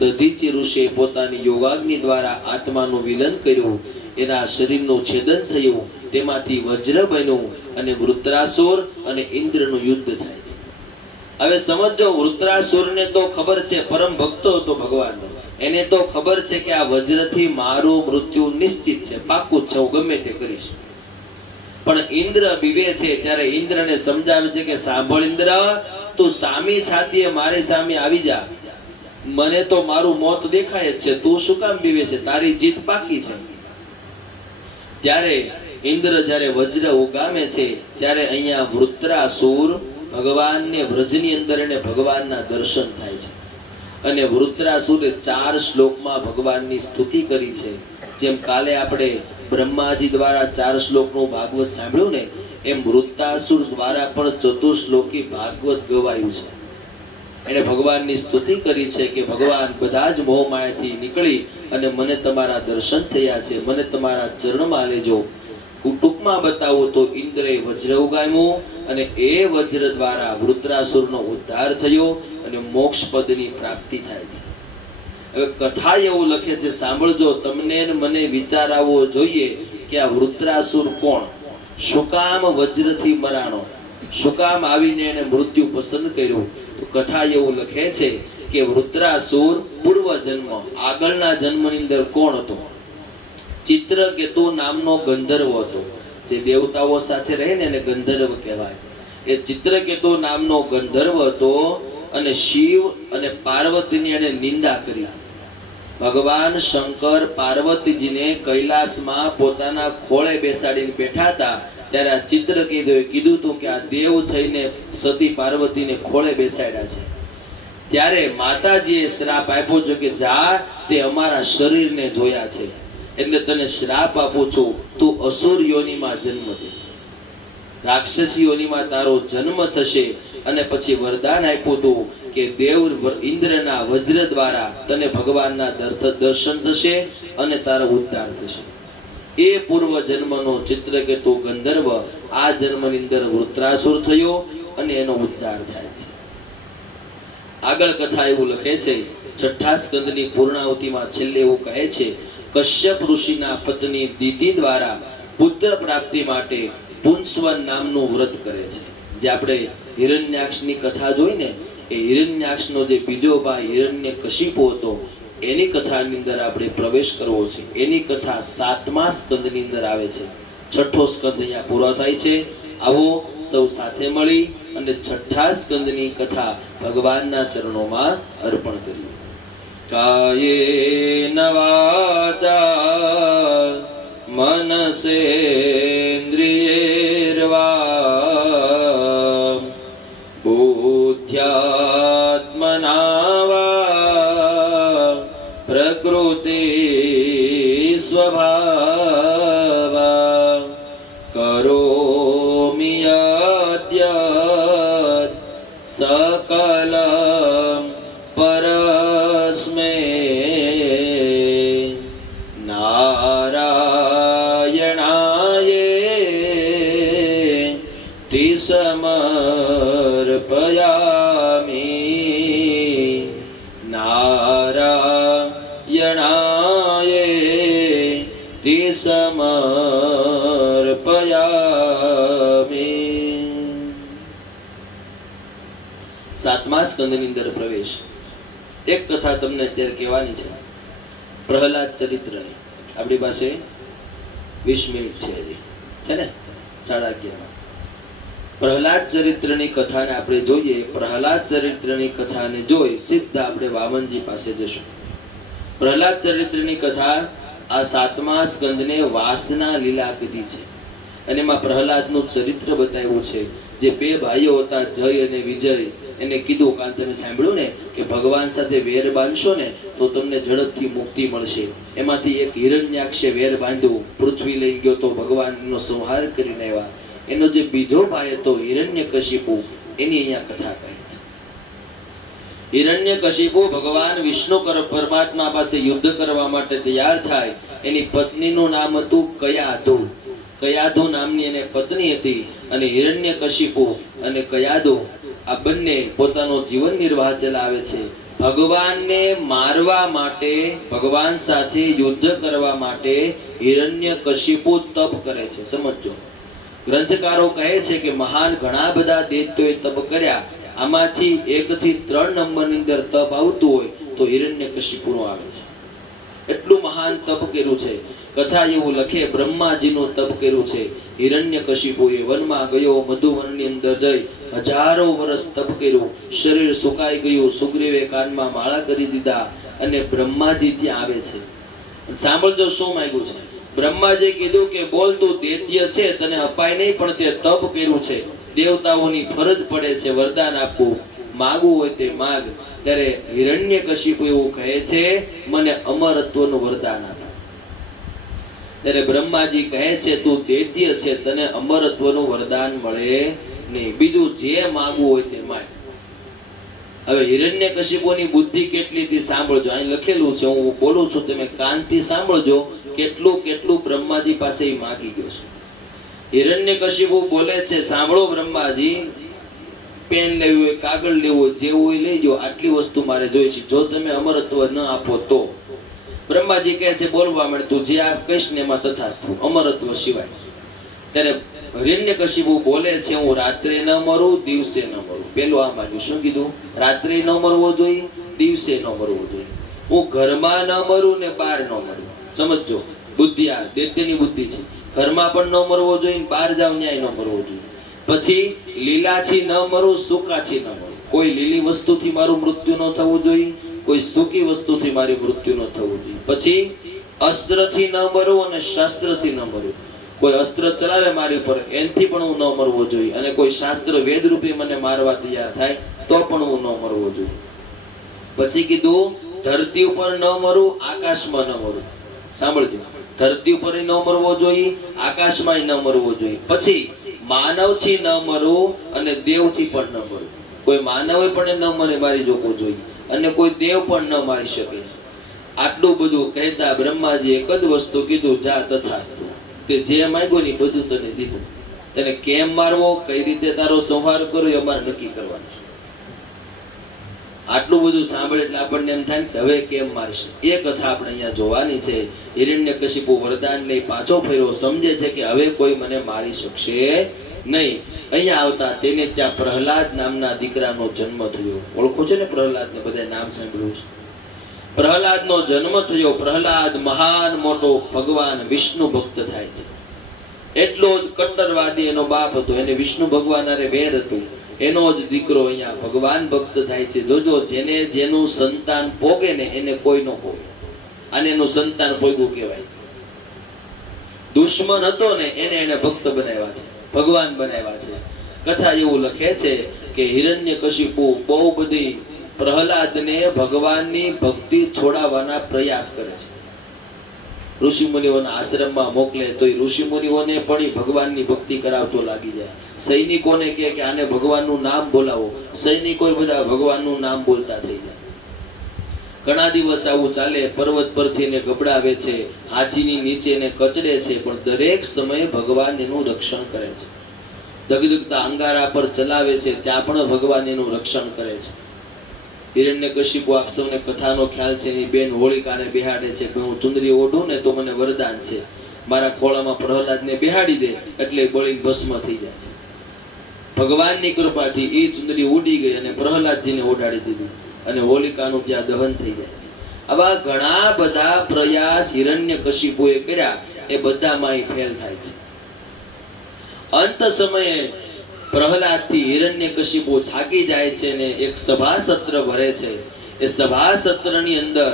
દધીચી ઋષિએ પોતાની યોગાગ્નિ દ્વારા આત્માનું વિલન કર્યું. એના શરીરનું છેદન થયું. તેમાંથી વજ્ર બન્યું અને વૃત્રાસુર અને ઇન્દ્રનું યુદ્ધ થાય છે. હવે સમજો, વૃત્રાસુરને તો ખબર છે, પરમ ભક્તો હતો ભગવાનનો, એને તો ખબર છે કે આ વજ્રથી મારું મૃત્યુ નિશ્ચિત છે, પાક્કું છે, હું ગમે તે કરીશ. પણ ઇન્દ્ર બીવે છે. ત્યારે ઇન્દ્રને સમજાવે છે કે સાંભળ ઇન્દ્ર, તું સામી છાતીએ મારી સામે આવી જા. મને તો મારું મોત દેખાય જ છે, તું શું કામ બીવે છે, તારી જીત પાકી છે. ત્યારે ઇન્દ્ર જ્યારે વજ્ર ઉગામે છે ત્યારે અહીંયા વૃત્રાસુર ભગવાનને વ્રજની અંદર એને ભગવાનના દર્શન થાય છે. અને વૃત્રાસુરે 4 શ્લોકમાં ભગવાનની સ્તુતિ કરી છે. જેમ કાલે આપણે બ્રહ્માજી દ્વારા 4 શ્લોકનું ભાગવત સાંભળ્યું ને, એમ વૃત્રાસુર દ્વારા પણ 4 શ્લોકી ભાગવત ગવાયું છે. એને ભગવાનની સ્તુતિ કરી છે કે ભગવાન બધા જ મોહમાયાથી નીકળી અને મને તમારા દર્શન થયા છે, મને તમારા ચરણમાં લેજો. ટૂંકમાં બતાવું તો ઇન્દ્રે વજ્ર ઉગામ્યું અને એ વજ્ર દ્વારા વૃત્રાસુરનો ઉદ્ધાર થયો અને મોક્ષ પદની પ્રાપ્તિ થાય છે. હવે કથા એવું લખે છે, સાંભળજો, તમને ને મને વિચાર આવવો જોઈએ કે આ વૃત્રાસુર કોણ, શું કામ વજ્રથી મરાણો, શું કામ આવીને એને મૃત્યુ પસંદ કર્યું. તો કથા એવું લખે છે કે વૃત્રાસુર પૂર્વ જન્મ, આગળના જન્મની અંદર કોણ હતો? ચિત્રકેતુ નામનો ગંધર્વ હતો. જે દેવતાઓ સાથે રહે ને એને ગંધર્વ કહેવાય. એ ચિત્રકેતુ નામનો ગંધર્વ હતો અને શિવ અને પાર્વતીની એને નિંદા કરી. ભગવાન શંકર પાર્વતીજીને કૈલાસમાં પોતાના ખોળે બેસાડીને બેઠા હતા ત્યારે આ ચિત્રકેતુએ કીધું હતું કે આ દેવ થઈને સતી પાર્વતીને ખોળે બેસાડ્યા છે. ત્યારે માતાજીએ શ્રાપ આપ્યો છે કે જા, તે અમારા શરીરને જોયા છે એટલે તને શ્રાપ આપું છું, તું અસુર યોનિમાં જન્મ દે, રાક્ષસી યોનિમાં તારો જન્મ થશે. અને પછી વરદાન આપ્યું હતું કે દેવ ઇન્દ્રના વજ્ર દ્વારા તને ભગવાનના દર્શન થશે અને તારો ઉદ્ધાર થશે. એ પૂર્વ જન્મનો ચિત્રકેતુ ગંધર્વ આ જન્મની અંદર વૃત્રાસુર થયો અને એનો ઉદ્ધાર થાય છે. આગળ કથા એવું લખે છે, 6થા સ્કંદની પૂર્ણાવતીમાં છેલ્લે એવું કહે છે, કશ્યપ ઋષિના પત્ની દીતિ દ્વારા પુત્ર પ્રાપ્તિ માટે પુંસ્વન નામનું વ્રત કરે છે. જે આપણે હિરણ્યાક્ષની કથા જોઈ ને, એ હિરણ્યાક્ષનો જે બીજો ભાઈ હિરણ્યકશિપુ હતો એની કથાની અંદર આપણે પ્રવેશ કરવો છે. એની કથા 7મા સ્કંદની અંદર આવે છે. 6થો સ્કંદ અહીંયા પૂરો થાય છે. આવો સૌ સાથે મળી અને 6થા સ્કંદની કથા ભગવાનના ચરણોમાં અર્પણ કરીએ. કાયેન વાચા મનસેન્દ્રિયૈર્વા બુદ્ધ્યાત્મના વા પ્રકૃતિ સ્વભાવા કરોમિ યદ્યત સકલં પરસ્મે નારાયણાયેતિ સમર્પયામિ, નારાયણાયેતિ સમર્પયામિ. 7મા સ્કંદની અંદર પ્રવેશ. એક કથા તમને અત્યારે કહેવાની છે, પ્રહલાદ ચરિત્રની. આપણી પાસે 20 મિનિટ છે હજી, છે ને? 11:30. પ્રહલાદ ચરિત્રની કથાને આપણે જોઈએ. પ્રહલાદ ચરિત્રની કથાને જોઈ સીધા આપણે વામનજી પાસે જશું. પ્રહલાદ ચરિત્રની કથા આ 7મા સ્કંદને વાસના લીલા કીધી છે અને એમાં પ્રહલાદનું ચરિત્ર બતાવ્યું છે. જે 2 ભાઈઓ હતા, જય અને વિજય, એને કીધું, કાલ તમે સાંભળ્યું ને કે ભગવાન સાથે વેર બાંધશો ને તો તમને ઝડપથી મુક્તિ મળશે. એમાંથી એક હિરણ્યાક્ષે વેર બાંધ્યું, પૃથ્વી લઈ ગયો તો ભગવાનનો સંહાર કરીને આવ્યા. એનો જે બીજો ભાઈ હતો હિરણ્યકશિપુ, એની અહીંયા કથા કહે છે. હિરણ્યકશિપુ ભગવાન વિષ્ણુ પરમાત્મા પાસે યુદ્ધ કરવા માટે તૈયાર થાય. એની પત્નીનું નામ હતું કયાધુ. કયાધુ નામની એને પત્ની હતી અને હિરણ્યકશિપુ અને કયાધુ આ બંને પોતાનો જીવન નિર્વાહ ચલાવે છે. ભગવાનને મારવા માટે, ભગવાન સાથે યુદ્ધ કરવા માટે હિરણ્યકશિપુ તપ કરે છે. સમજો, ગ્રંથકારો કહે છે કે મહાન ઘણા બધા દૈત્યોએ તપ કર્યા, આમાંથી 1 થી 3 નંબરની અંદર તપ આવતું હોય તો હિરણ્યકશિપુનો આવે છે. એટલું મહાન તપ કર્યું છે. કથા એવું લખે બ્રહ્માજીનું તપ કર્યું છે. હિરણ્યકશિપુએ વનમાં ગયો, મધુવનની અંદર જઈ હજારો વર્ષ તપ કર્યું. શરીર સુકાઈ ગયું. સુગ્રીવે કાનમાં માળા કરી દીધા અને બ્રહ્માજી ત્યાં આવે છે. સાંભળજો શું માંગ્યું છે. બ્રહ્માજી કીધું કે બોલ, તું દૈત્ય છે, તને અપાય નહીં, પણ તે તપ કર્યું છે, દેવતાઓની ફરજ પડે છે વરદાન આપવું, માગવું હોય તે માગ. ત્યારે હિરણ્યકશિપુ એવું કહે છે, મને અમરત્વનું વરદાન આપ. ત્યારે બ્રહ્માજી કહે છે, તું દૈત્ય છે, તને અમરત્વનું વરદાન મળે નહીં, બીજું જે માગવું હોય તે માગ. હવે હિરણ્યકશિપુની બુદ્ધિ કેટલી હતી સાંભળજો. અહીં લખેલું છે, હું બોલું છું, તમે કાનથી સાંભળજો. કેટલું કેટલું બ્રહ્માજી પાસે માગી ગયો છે. હિરણ્યકશિપુ બોલે છે, સાંભળો બ્રહ્માજી, પેન લેવું હોય, કાગળ લેવું હોય, જેવું હોય લઈ જાઓ, આટલી વસ્તુ મારે જોઈ છે, જો તમે અમરત્વ ન આપો તો. બ્રહ્માજી કહે છે, બોલવા મળે, તું જે આપ કહીશ ને એમાં તથાસ્તુ, અમરત્વ સિવાય. ત્યારે હિરણ્યકશિપુ બોલે છે, હું રાત્રે ન મરું, દિવસે ન મરું. પેલું આ માંગ્યું. શું કીધું? રાત્રે ન મરવો જોઈએ, દિવસે ન મરવો જોઈએ. હું ઘરમાં ન મરું ને બહાર ન મરું. સમજો, બુદ્ધિ આ દૈત્યની બુદ્ધિ છે. ઘરમાં પણ ન મરવો જોઈએ, બહાર જાવ ન્યાય ન મરવો જોઈએ. પછી લીલાથી ન મરું, સૂકાથી ન મરું. કોઈ લીલી વસ્તુથી મારું મૃત્યુ ન થવું જોઈએ, કોઈ સૂકી વસ્તુથી મારી મૃત્યુ ન થવું જોઈએ. પછી અસ્ત્રથી ન મરું અને શાસ્ત્રથી ન મરું. કોઈ અસ્ત્ર ચલાવે મારી ઉપર, એનથી પણ હું ન મરવો જોઈએ, અને કોઈ શાસ્ત્ર વેદ રૂપી મને મારવા તૈયાર થાય તો પણ હું ન મરવો જોઈએ. પછી કીધું, ધરતી ઉપર ન મરું, આકાશમાં ન મરું. સાંભળજો, ધરતી ઉપર ન મરવો જોઈએ, આકાશમાં ન મરવો જોઈએ. પછી માનવથી ન મરવું અને દેવથી પણ ન મરવું. કોઈ માનવ પણ ન મરે મારી જોવું જોઈએ, અને કોઈ દેવ પણ ન મારી શકે. આટલું બધું કહેતા બ્રહ્માજી એક જ વસ્તુ કીધું, જા તથાસ્તુ. તે જે માંગ્યો ને બધું તને દીધું. તને કેમ મારવો, કઈ રીતે તારો સંહાર કરવો, એ અમારે નક્કી કરવાનું. આટલું બધું સાંભળે એટલે આપણને એમ થાય કે હવે કેમ મારશે. એ કથા આપણે અહીંયા જોવાની છે. હિરણ્યકશિપુ વરદાન લઈ પાછો ફર્યો, સમજે છે કે હવે કોઈ મને મારી શકશે નહીં. અહીંયા આવતા તેને ત્યાં પ્રહલાદ નામના દીકરાનો જન્મ થયો. ઓળખો છે ને પ્રહલાદ ને, બધા નામ સાંભળ્યું છે. પ્રહલાદનો જન્મ થયો. પ્રહલાદ મહાન મોટો ભગવાન વિષ્ણુ ભક્ત થાય છે. એટલો જ કટ્ટરવાદી એનો બાપ હતો, એને વિષ્ણુ ભગવાન હારે વેર હતું. એનો જ દીકરો અહીંયા ભગવાન ભક્ત થાય છે. જોજો, જેને જેનું સંતાન પોગે ને એને કોઈ ન પોગે. અને એનું સંતાન પોગ્યું કહેવાય. દુશ્મન હતો ને એને ભક્ત બનાવ્યા છે, ભગવાન બનાવ્યા છે. કથા એવું લખે છે કે હિરણ્યકશિપુ બહુ બધી પ્રહલાદને ભગવાનની ભક્તિ છોડાવવાના પ્રયાસ કરે છે. ઋષિ મુનિઓના આશ્રમમાં મોકલે તો ઋષિ મુનિઓને પણ ભગવાનની ભક્તિ કરાવતો લાગી જાય. સૈનિકોને કહે કે આને ભગવાનનું નામ બોલાવો, સૈનિકો બધા ભગવાનનું નામ બોલતા થઈ જાય. ઘણા દિવસ આવું ચાલે. પર્વત પરથી ને ગબડાવે છે, હાજીની નીચે ને કચડે છે, પણ દરેક સમયે ભગવાન એનું રક્ષણ કરે છે. દગદગતા અંગારા પર ચલાવે છે, ત્યાં પણ ભગવાન એનું રક્ષણ કરે છે. હિરણ્યકશિપુ આપ સૌને કથાનો ખ્યાલ છે. એની બેન હોળિકાને બેહાડે છે કે હું ચુંદડી ઓઢું ને તો મને વરદાન છે, મારા ખોળામાં પ્રહલાદને બેહાડી દે એટલે બળીને ભસ્મ થઈ જાય છે. ભગવાનની કૃપાથી એ ચુંદડી ઉડી ગઈ અને પ્રહલાદજીને ઓઢાડી દીધી, અને હોલિકાનું ત્યાં દહન થઈ જાય છે. આવા ઘણા બધા પ્રયાસ હિરણ્યકશિપુએ કર્યા, એ બધામાં ફેલ થાય છે. અંત સમયે પ્રહલાદથી હિરણ્યકશિપુ થાકી જાય છે ને એક સભા સત્ર ભરે છે. એ સભા સત્રની અંદર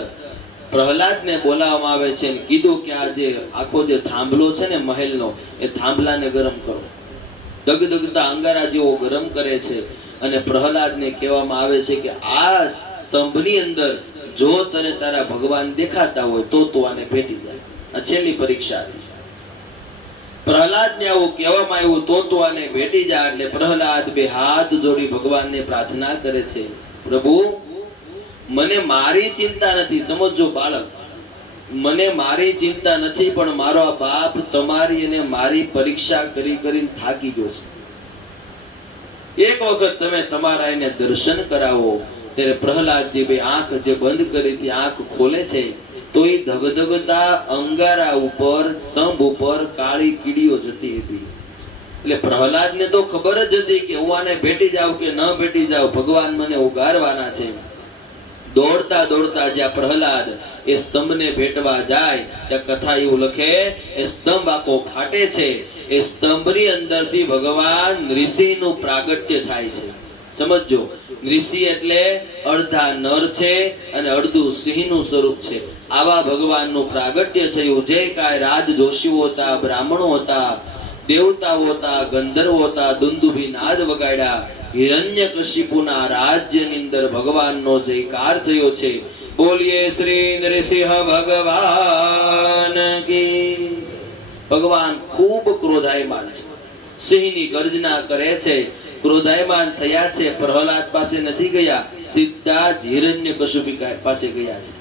પ્રહલાદને બોલાવવામાં આવે છે અને કીધું કે આ જે આખો જે થાંભલો છે ને મહેલનો, એ થાંભલાને ગરમ કરો. દગદગતા અંગારા જેવો ગરમ કરે છે. અને પ્રહલાદને કહેવામાં આવે છે કે આ સ્તંભની અંદર જો તને તારા ભગવાન દેખાતા હોય તો તું આને ભેટી જાય. આ છેલ્લી પરીક્ષા હતી. પ્રહલાદને આવું કહેવામાં આવ્યું તો તું આને ભેટી જા. એટલે પ્રહલાદ બે હાથ જોડી ભગવાનને પ્રાર્થના કરે છે, પ્રભુ મને મારી ચિંતા નથી. સમજો બાળક, મને મારી ચિંતા નથી, પણ મારો આ બાપ તમારી અને મારી પરીક્ષા કરી કરીને થાકી ગયો છે. એક વખત તમે તમારા એને દર્શન કરાવો. ત્યારે પ્રહલાદજી બે આંખ જે બંધ કરી હતી આંખ ખોલે છે તો એ ધગધગતા અંગારા ઉપર સ્તંભ ઉપર કાળી કીડીઓ જતી હતી. એટલે પ્રહલાદને તો ખબર જ હતી કે હું આને ભેટી જાઉં કે ન ભેટી જાઉં, ભગવાન મને ઉગારવાના છે. દોડતા દોડતા જ્યાં પ્રહલાદ એ સ્તંભને ભેટવા જાય ત્યાં કથા એવું લખે, એ સ્તંભ આખો ફાટે છે. એ સ્તંભની અંદરથી ભગવાન ઋષિનું પ્રાગટ્ય થાય છે. સમજો, ઋષિ એટલે અડધા નર છે અને અડધું સિંહનું સ્વરૂપ છે. આવા ભગવાનનું પ્રાગટ્ય થયું. જે કાંઈ રાજ જોશીઓ હતા, બ્રાહ્મણો હતા, દેવતાઓ હતા, ગંધર્વો હતા, દુંદુભી નાદ વગાડ્યા. હિરણ્યકશિપુના રાજ્યની અંદર ભગવાનનો જયકાર થયો છે. બોલીએ શ્રી નરસિંહ ભગવાન કી. ભગવાન ખૂબ ક્રોધાયમાન છે, સિંહની ગર્જના કરે છે. ક્રોધાયમાન થયા છે, પ્રહલાદ પાસે નથી ગયા, સીધા જ હિરણ્યકશિપુ પાસે ગયા છે.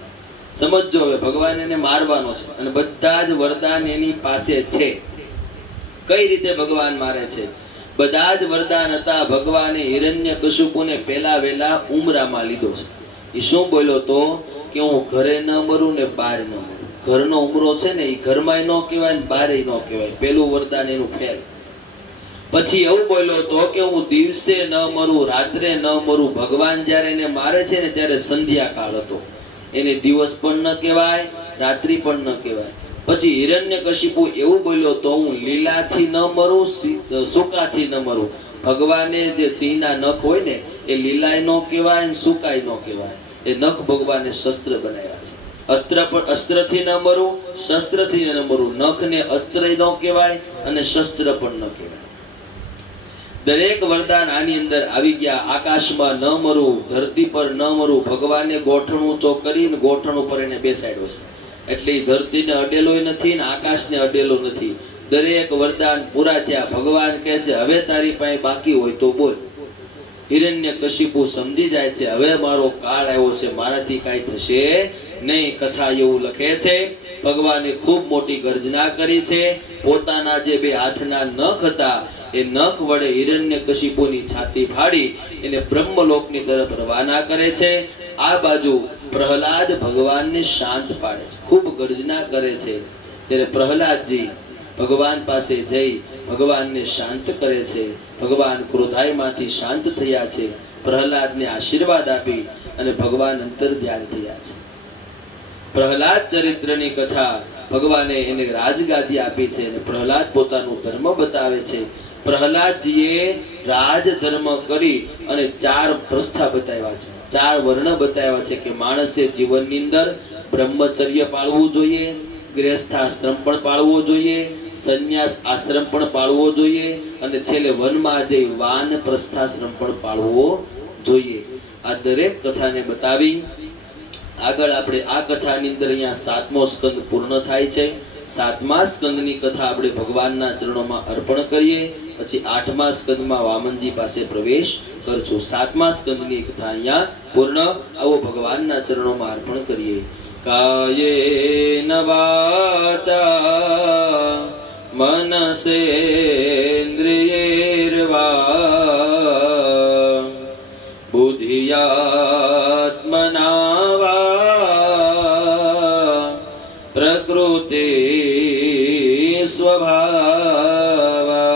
સમજો, હવે ભગવાન એને મારવાનો છે અને બધા જ વરદાન એની પાસે છે. કઈ રીતે ભગવાન મારે છે? બધા જ વરદાન હતા. ભગવાને હિરણ્યકશિપુને પહેલા વેલા ઉમરામાં લીધો છે. એ શું બોલ્યો તો કે હું ઘરે ન મરું ને બહાર ન મરું. ઘરનો ઉમરો છે ને, એ ઘરમાં ન કહેવાય ને બહાર ન કહેવાય. પેલું વરદાન એનું ફેલ. પછી એવું બોલ્યો તો કે હું દિવસે ન મરું, રાત્રે ન મરું. ભગવાન જ્યારે એને મારે છે ને ત્યારે સંધ્યા કાળ હતો, એને દિવસ પણ ન કહેવાય, રાત્રિ પણ ન કહેવાય. પછી હિરણ્યકશિપુ એવું બોલ્યો તો હું લીલાથી ન મરું, સૂકાથી ન મરું. ભગવાને જે સિંહના નખ હોય ને એ લીલાય ન કહેવાય ને સૂકાય ન કહેવાય. એ નખ ભગવાને શસ્ત્ર બનાવ્યા છે. અસ્ત્રથી ન મરું, શસ્ત્રથી ન મરું. નખને અસ્ત્ર ન કહેવાય અને શસ્ત્ર પણ ન કહેવાય. દરેક વરદાન આની અંદર આવી ગયા. આકાશમાં ન મરું, ધરતી પર ન મરું. ભગવાને ગોઠણ ઊંચો કરીને ગોઠણ ઉપર એને બેસાડ્યો છે. એટલે ધરતીને અડેલો નથી ને આકાશને અડેલો નથી. દરેક વરદાન પૂરા થયા. ભગવાન કહે છે હવે તારી પાસે બાકી હોય તો બોલ. હિરણ્યકશિપુ સમજી જાય છે હવે મારો કાળ આવ્યો છે, મારાથી કાંઈ થશે નહીં. કથા એવું લખે છે ભગવાને ખૂબ મોટી ગર્જના કરી છે. પોતાના જે બે હાથના નખ હતા એ નખ વડે હિરણ્યકશિપુની છાતી ફાડી એને બ્રહ્મલોકની તરફ રવાના કરે છે. આ બાજુ પ્રહલાદ ભગવાનને શાંત પાડે છે, ખૂબ ગર્જના કરે છે. ત્યારે પ્રહલાદજી ભગવાન પાસે જઈ ભગવાનને શાંત કરે છે. ભગવાન ક્રોધાયમાંથી શાંત થયા છે. પ્રહલાદને આશીર્વાદ આપી અને ભગવાન અંતર ધ્યાન થયા છે. પ્રહલાદ ચરિત્રની કથા ભગવાને એને રાજગાદી આપી છે અને પ્રહલાદ પોતાનું ધર્મ બતાવે છે. પ્રહલાદજીએ રાજ ધર્મ કરી અને 4 પ્રસ્થા બતાવ્યા છે, 4 વર્ણ બતાવ્યા છે કે માણસે જીવનની અંદર બ્રહ્મચર્ય પાળવું જોઈએ, ગૃહસ્થાશ્રમ પણ પાળવો જોઈએ, સંન્યાસ આશ્રમ પણ પાળવો જોઈએ અને છેલ્લે વનમાં જઈ વાન પ્રસ્થાશ્રમ પણ પાળવો જોઈએ. આ દરેક કથાને બતાવી આગળ આપણે આ કથાની અંદર અહીંયા 7મો સ્કંદ પૂર્ણ થાય છે. 7મા સ્કંદની કથા આપણે ભગવાનના ચરણોમાં અર્પણ કરીએ. પછી 8મા સ્કંદમાં વામનજી પાસે પ્રવેશ કરશું. 7મા સ્કંદની કથા અહીંયા પૂર્ણ. આવો ભગવાનના ચરણોમાં અર્પણ કરીએ. કાયેન વાચા મનસેન્દ્રિયૈર્વા બુદ્ધિયાત્મના વા પ્રકૃતિ સ્વભાવા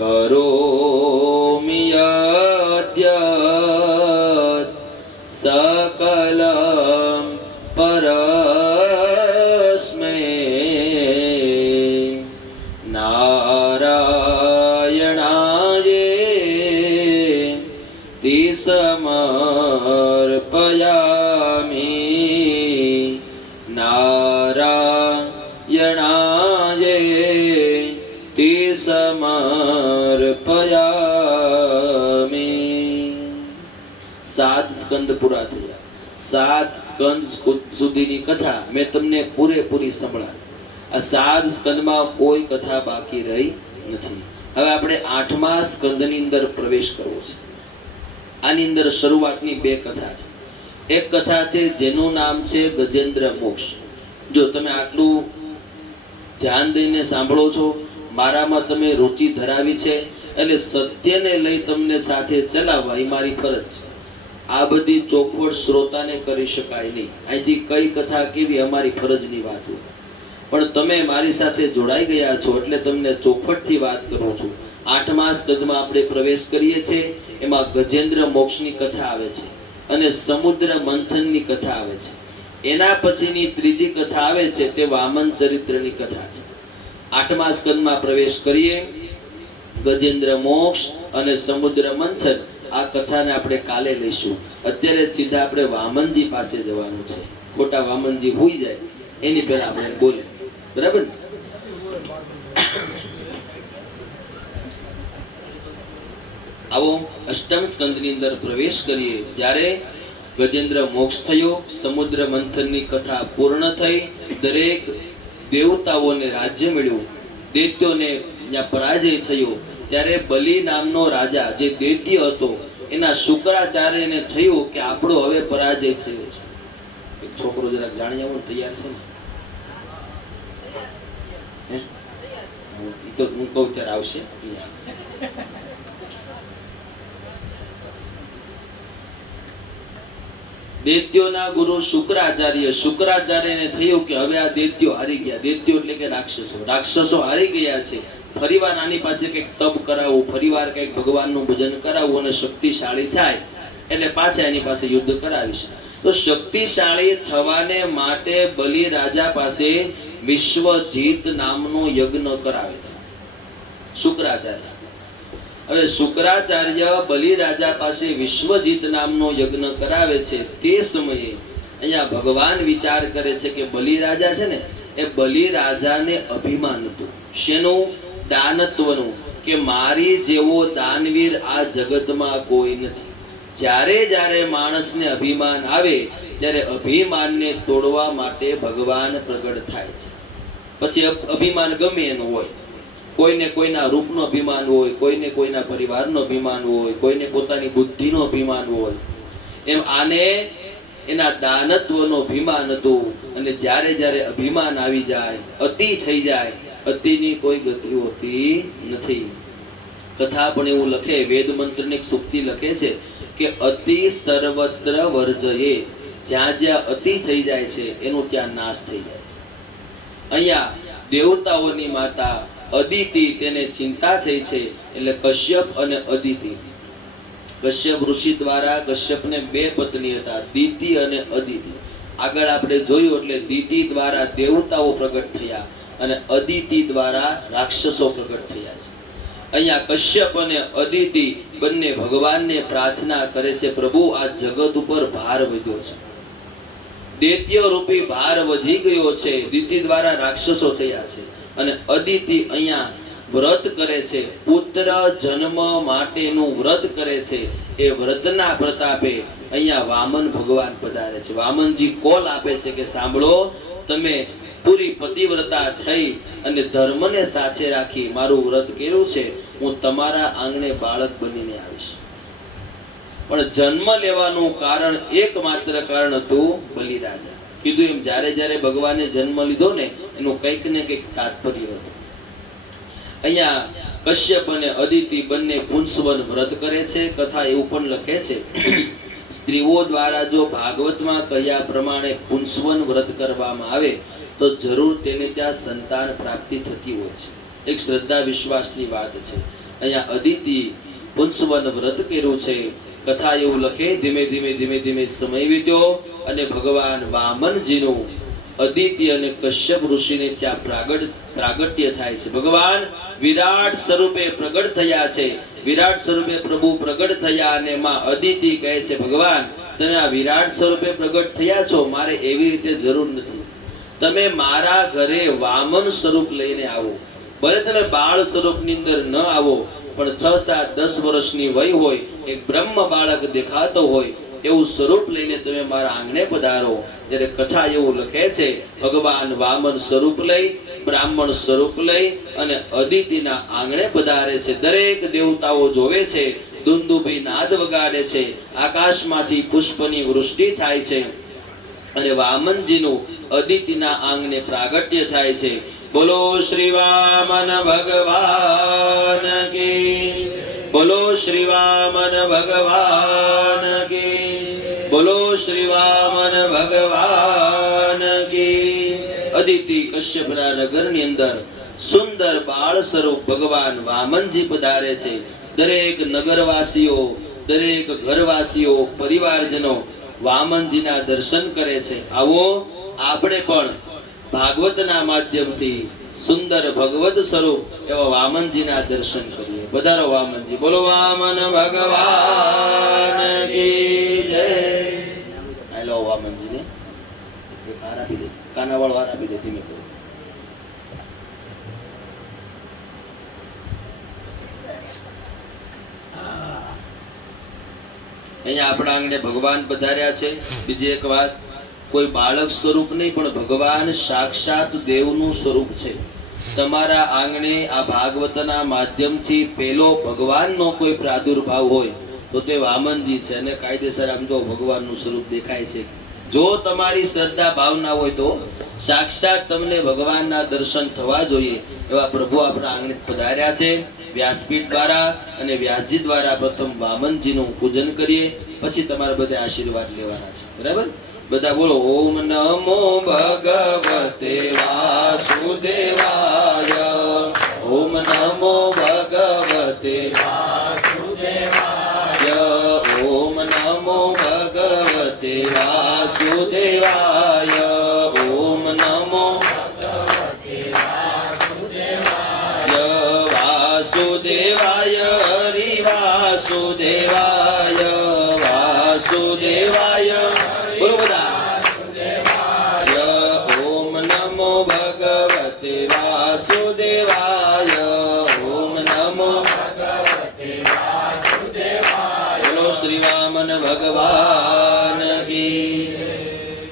કરોમિ યદ્યત સકલમ પરસ્મૈ નારાયણાય સમર્પયામિ નારાયણાય સમર્પયામિ. 7 સ્કંદ પૂરા થયા. 7 સ્કંદ સુધીની કથા મેં તમને પૂરેપૂરી સંભળાવી. આ 7 સ્કંદમાં કોઈ કથા બાકી રહી નથી. હવે આપણે 8મા સ્કંદની અંદર પ્રવેશ કરવો છે. આની અંદર શરૂઆતની 2 કથા છે. એક કથા છે જેનું નામ છે ગજેન્દ્ર મોક્ષ. જો તમે આટલું ધ્યાન દઈને સાંભળો છો, મારામાં તમે રુચિ ધરાવી છે એટલે સત્યને લઈ તમને સાથે ચલાવવા એ મારી ફરજ છે. આ બધી ચોખવટ શ્રોતાને કરી શકાય નહીં. અહીંથી કઈ કથા કેવી અમારી ફરજની વાત હોય, પણ તમે મારી સાથે જોડાઈ ગયા છો એટલે તમને ચોખવટથી વાત કરું છું. 8મા સ્કંદમાં આપણે પ્રવેશ કરીએ છીએ. એમાં ગજેન્દ્ર મોક્ષની કથા આવે છે. અને સમુદ્ર મંથનની કથા આવે છે. એના પછીની ત્રીજી કથા આવે છે તે વામન ચરિત્રની કથા છે. 8મા સ્કંદમાં પ્રવેશ કરીએ. ગજેન્દ્ર મોક્ષ અને સમુદ્ર મંથન આ કથાને આપણે કાલે લઈશું. અત્યારે સીધા આપણે વામનજી પાસે જવાનું છે. ખોટા વામનજી હોઈ જાય એની પહેલા આપણે બોલે, બરાબર ને? આવો અષ્ટમ સ્કંદની અંદર પ્રવેશ કરીએ. જ્યારે ગજેન્દ્ર મોક્ષ થયો, સમુદ્ર મંથનની કથા પૂર્ણ થઈ, દરેક દેવતાઓને રાજ્ય મળ્યું, દૈત્યોને જ્યાં પરાજય થયો, ત્યારે બલિ નામનો રાજા જે દૈત્ય હતો એના શુક્રાચાર્યને થયું કે આપણો હવે પરાજય થયો છે. એક છોકરો જરાક જાણી આવવાનું તૈયાર છે ને? તો હું કહું ત્યારે આવશે. દૈત્યોના ગુરુ શુક્રાચાર્યને થયું કે હવે આ દૈત્યો હારી ગયા. દૈત્યો એટલે કે રાક્ષસો હારી ગયા છે. ફરીવાર આની પાસે કંઈક તપ કરાવવું, ફરીવાર કંઈક ભગવાનનું ભજન કરાવવું અને શક્તિશાળી થાય એટલે પાછા એની પાસે યુદ્ધ કરાવીશ. તો શક્તિશાળી થવાને માટે બલિ રાજા પાસે વિશ્વજીત નામનો યજ્ઞ કરાવે છે શુક્રાચાર્ય. હવે શુક્રાચાર્ય બલિ રાજા પાસે વિશ્વજીત નામનો યજ્ઞ કરાવે છે. તે સમયે અહીંયા ભગવાન વિચાર કરે છે કે બલિ રાજા છે ને એ બલિ રાજાને અભિમાન હતું. શેનું? દાનત્વનું, કે મારી જેવો દાનવીર આ જગતમાં કોઈ નથી. જ્યારે જ્યારે માણસને અભિમાન આવે ત્યારે અભિમાનને તોડવા માટે ભગવાન પ્રગટ થાય છે. પછી અભિમાન ગમે એનું હોય, કોઈને કોઈના રૂપનો અભિમાન હોય, કોઈને કોઈના પરિવારનો અભિમાન હોય, કોઈને પોતાની બુદ્ધિનો અભિમાન હોય. એમ આને એના દાનત્વનો અભિમાન હતું. અને જ્યારે જ્યારે અભિમાન આવી જાય, અતિ થઈ જાય, અતિની કોઈ ગતિ હોતી નથી. કથા પણ એવું લખે, વેદ મંત્રની એક સૂક્તિ લખે છે કે અતિ સર્વત્ર વર્જયે. જ્યાં જ્યાં અતિ થઈ જાય છે એનું ત્યાં નાશ થઈ જાય છે. અહીંયા દેવતાઓની માતા અદિતિ, તેને ચિંતા થઈ છે એટલે કશ્યપ અને અદિતિ. કશ્યપ ઋષિ દ્વારા, કશ્યપને 2 પત્ની હતા, દિતિ અને અદિતિ. આગળ આપણે જોયું એટલે દિતિ દ્વારા દેવતાઓ પ્રગટ થયા અને અદિતિ દ્વારા રાક્ષસો પ્રગટ થયા છે. અહીંયા કશ્યપ અને અદિતિ બંને ભગવાનને પ્રાર્થના કરે છે, પ્રભુ આ જગત ઉપર ભાર વધ્યો છે, દૈત્ય રૂપી ભાર વધી ગયો છે, દિતિ દ્વારા રાક્ષસો થયા છે. અને અદિતિ અહીંયા વ્રત કરે છે, પુત્ર જન્મ માટેનું વ્રત કરે છે. એ વ્રતના પ્રતાપે અહીંયા વામન ભગવાન પધારે છે. વામનજી કોલ આપે છે કે સાંભળો, તમે પૂરી પતિવ્રતા થઈ અને ધર્મને સાથે રાખી મારું વ્રત કર્યું છે, હું તમારા આંગણે બાળક બનીને આવીશ. પણ જન્મ લેવાનું કારણ, એકમાત્ર કારણ હતું બલિ રાજા. કીધું એમ જ્યારે જ્યારે ભગવાને જન્મ લીધો ને એનું કંઈક ને કંઈક તાત્પર્ય હતું. અહીંયા કશ્યપ અને અદિતિ બંને પુંસવન વ્રત કરે છે. કથા એવું પણ લખે છે, સ્ત્રીઓ દ્વારા જો ભાગવતમાં કહ્યા પ્રમાણે પુંસવન વ્રત કરવામાં આવે તો જરૂર તેને ત્યાં સંતાન પ્રાપ્તિ થતી હોય છે. એક શ્રદ્ધા વિશ્વાસની વાત છે. અહીંયા અદિતિ પુંસવન વ્રત કર્યું છે. કથા એવું લખે, ધીમે ધીમે સમય વીત્યો અને ભગવાન વામનજીનું અદિતિ અને કશ્યપ ઋષિને ત્યાં પ્રાગટ્ય થાય છે. ભગવાન વિરાટ સ્વરૂપે પ્રગટ થયા છે. વિરાટ સ્વરૂપે પ્રભુ પ્રગટ થયા અને માં અદિતિ કહે છે, ભગવાન તમે આ વિરાટ સ્વરૂપે પ્રગટ થયા છો, મારે એવી રીતે જરૂર નથી. તમે મારા ઘરે વામન સ્વરૂપ લઈને આવો. ભલે તમે બાળ સ્વરૂપની અંદર ન આવો, પણ 6, 7, 10 વર્ષની વય હોય, એક બ્રહ્મ બાળક દેખાતો હોય એવું સ્વરૂપ લઈને તમે મારા આંગણે પધારો. ત્યારે કથા એવું લખે છે, ભગવાન વામન સ્વરૂપ લઈ, બ્રાહ્મણ સ્વરૂપ લઈ અને અદિતિના આંગણે પધારે છે. દરેક દેવતાઓ જોવે છે, દુંદુભી નાદ વગાડે છે, આકાશમાંથી પુષ્પની વૃષ્ટિ થાય છે અને વામનજીનું અદિતિના આંગણે પ્રાગટ્ય થાય છે. બોલો શ્રી વામન ભગવાન કી, બોલો શ્રી વામન ભગવાન કી, બોલો શ્રી વામન ભગવાન કી. અદિતિ કશ્યપના નગરની અંદર સુંદર બાળ સ્વરૂપ ભગવાન વામનજી પધારે છે. દરેક નગરવાસીઓ, દરેક ઘરવાસીઓ પરિવારજનો વામનજીના દર્શન કરે છે. આવો આપણે પણ ભાગવતના માધ્યમથી સુંદર ભગવત સ્વરૂપ એવા વામનજીના દર્શન કરીએ. વધારો વામનજી. બોલો વામન ભગવાન કી જય. હેલો વામનજીને હાર આપી દે, કાનાવાળો હાર આપી દે ધીમે કરો. અહીંયા આપણા આંગણે ભગવાન પધાર્યા છે. બીજી એક વાત, કોઈ બાળક સ્વરૂપ નહીં પણ ભગવાન સાક્ષાત દેવનું સ્વરૂપ છે. તમારા આંગણે આ ભાગવતના માધ્યમથી પેલો ભગવાનનો કોઈ પ્રાદુર્ભાવ હોય તો તે વામનજી છે. અને કાયદેસર આમ જો ભગવાનનું સ્વરૂપ દેખાય છે. જો તમારી શ્રદ્ધા ભાવના હોય તો સાક્ષાત તમને ભગવાનના દર્શન થવા જોઈએ એવા પ્રભુ આપણા આંગણે પધાર્યા છે. વ્યાસપીઠ દ્વારા અને વ્યાસજી દ્વારા પ્રથમ વામનજીનું પૂજન કરીએ, પછી તમારે બધા આશીર્વાદ લેવાના છે. બરાબર? બધા બોલો ઓમ નમો ભગવતે વાસુદેવાય. ઓમ નમો ભગવતે વાસુદેવાય. ઓમ નમો ભગવતે વાસુદેવાય. ઓમ નમો વાસુદેવાય. હરિ વાસુદેવાય. વાસુદેવાય. બોલો બધા. ઓમ નમો ભગવતે વાસુદેવાય. ઓમ નમો બોલો શ્રી વામન ભગવાન કી.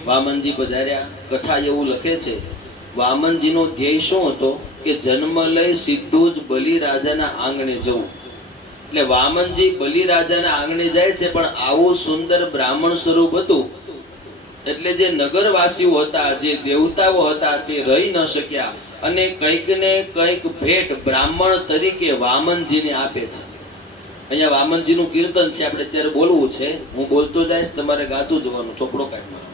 વામનજી પધાર્યા. કથા એવું લખે છે, વામનજીનો ધ્યેય શું હતો કે જન્મ લઈ સીધું જ બલિરાજાના આંગણે જવું. એટલે વામનજી બલિરાજાના આંગણે જાય છે, પણ આવું સુંદર બ્રાહ્મણ સ્વરૂપ હતું એટલે જે નગરવાસીઓ હતા, જે દેવતાઓ હતા, તે રહી ન શક્યા અને કંઈક ને કંઈક ભેટ બ્રાહ્મણ તરીકે વામનજીને આપે છે. અહીંયા વામનજીનું કીર્તન છે, આપણે અત્યારે બોલવું છે. હું બોલતો જઈશ, તમારે ગાતું જવાનું, ચોપડો કાઢવાનો.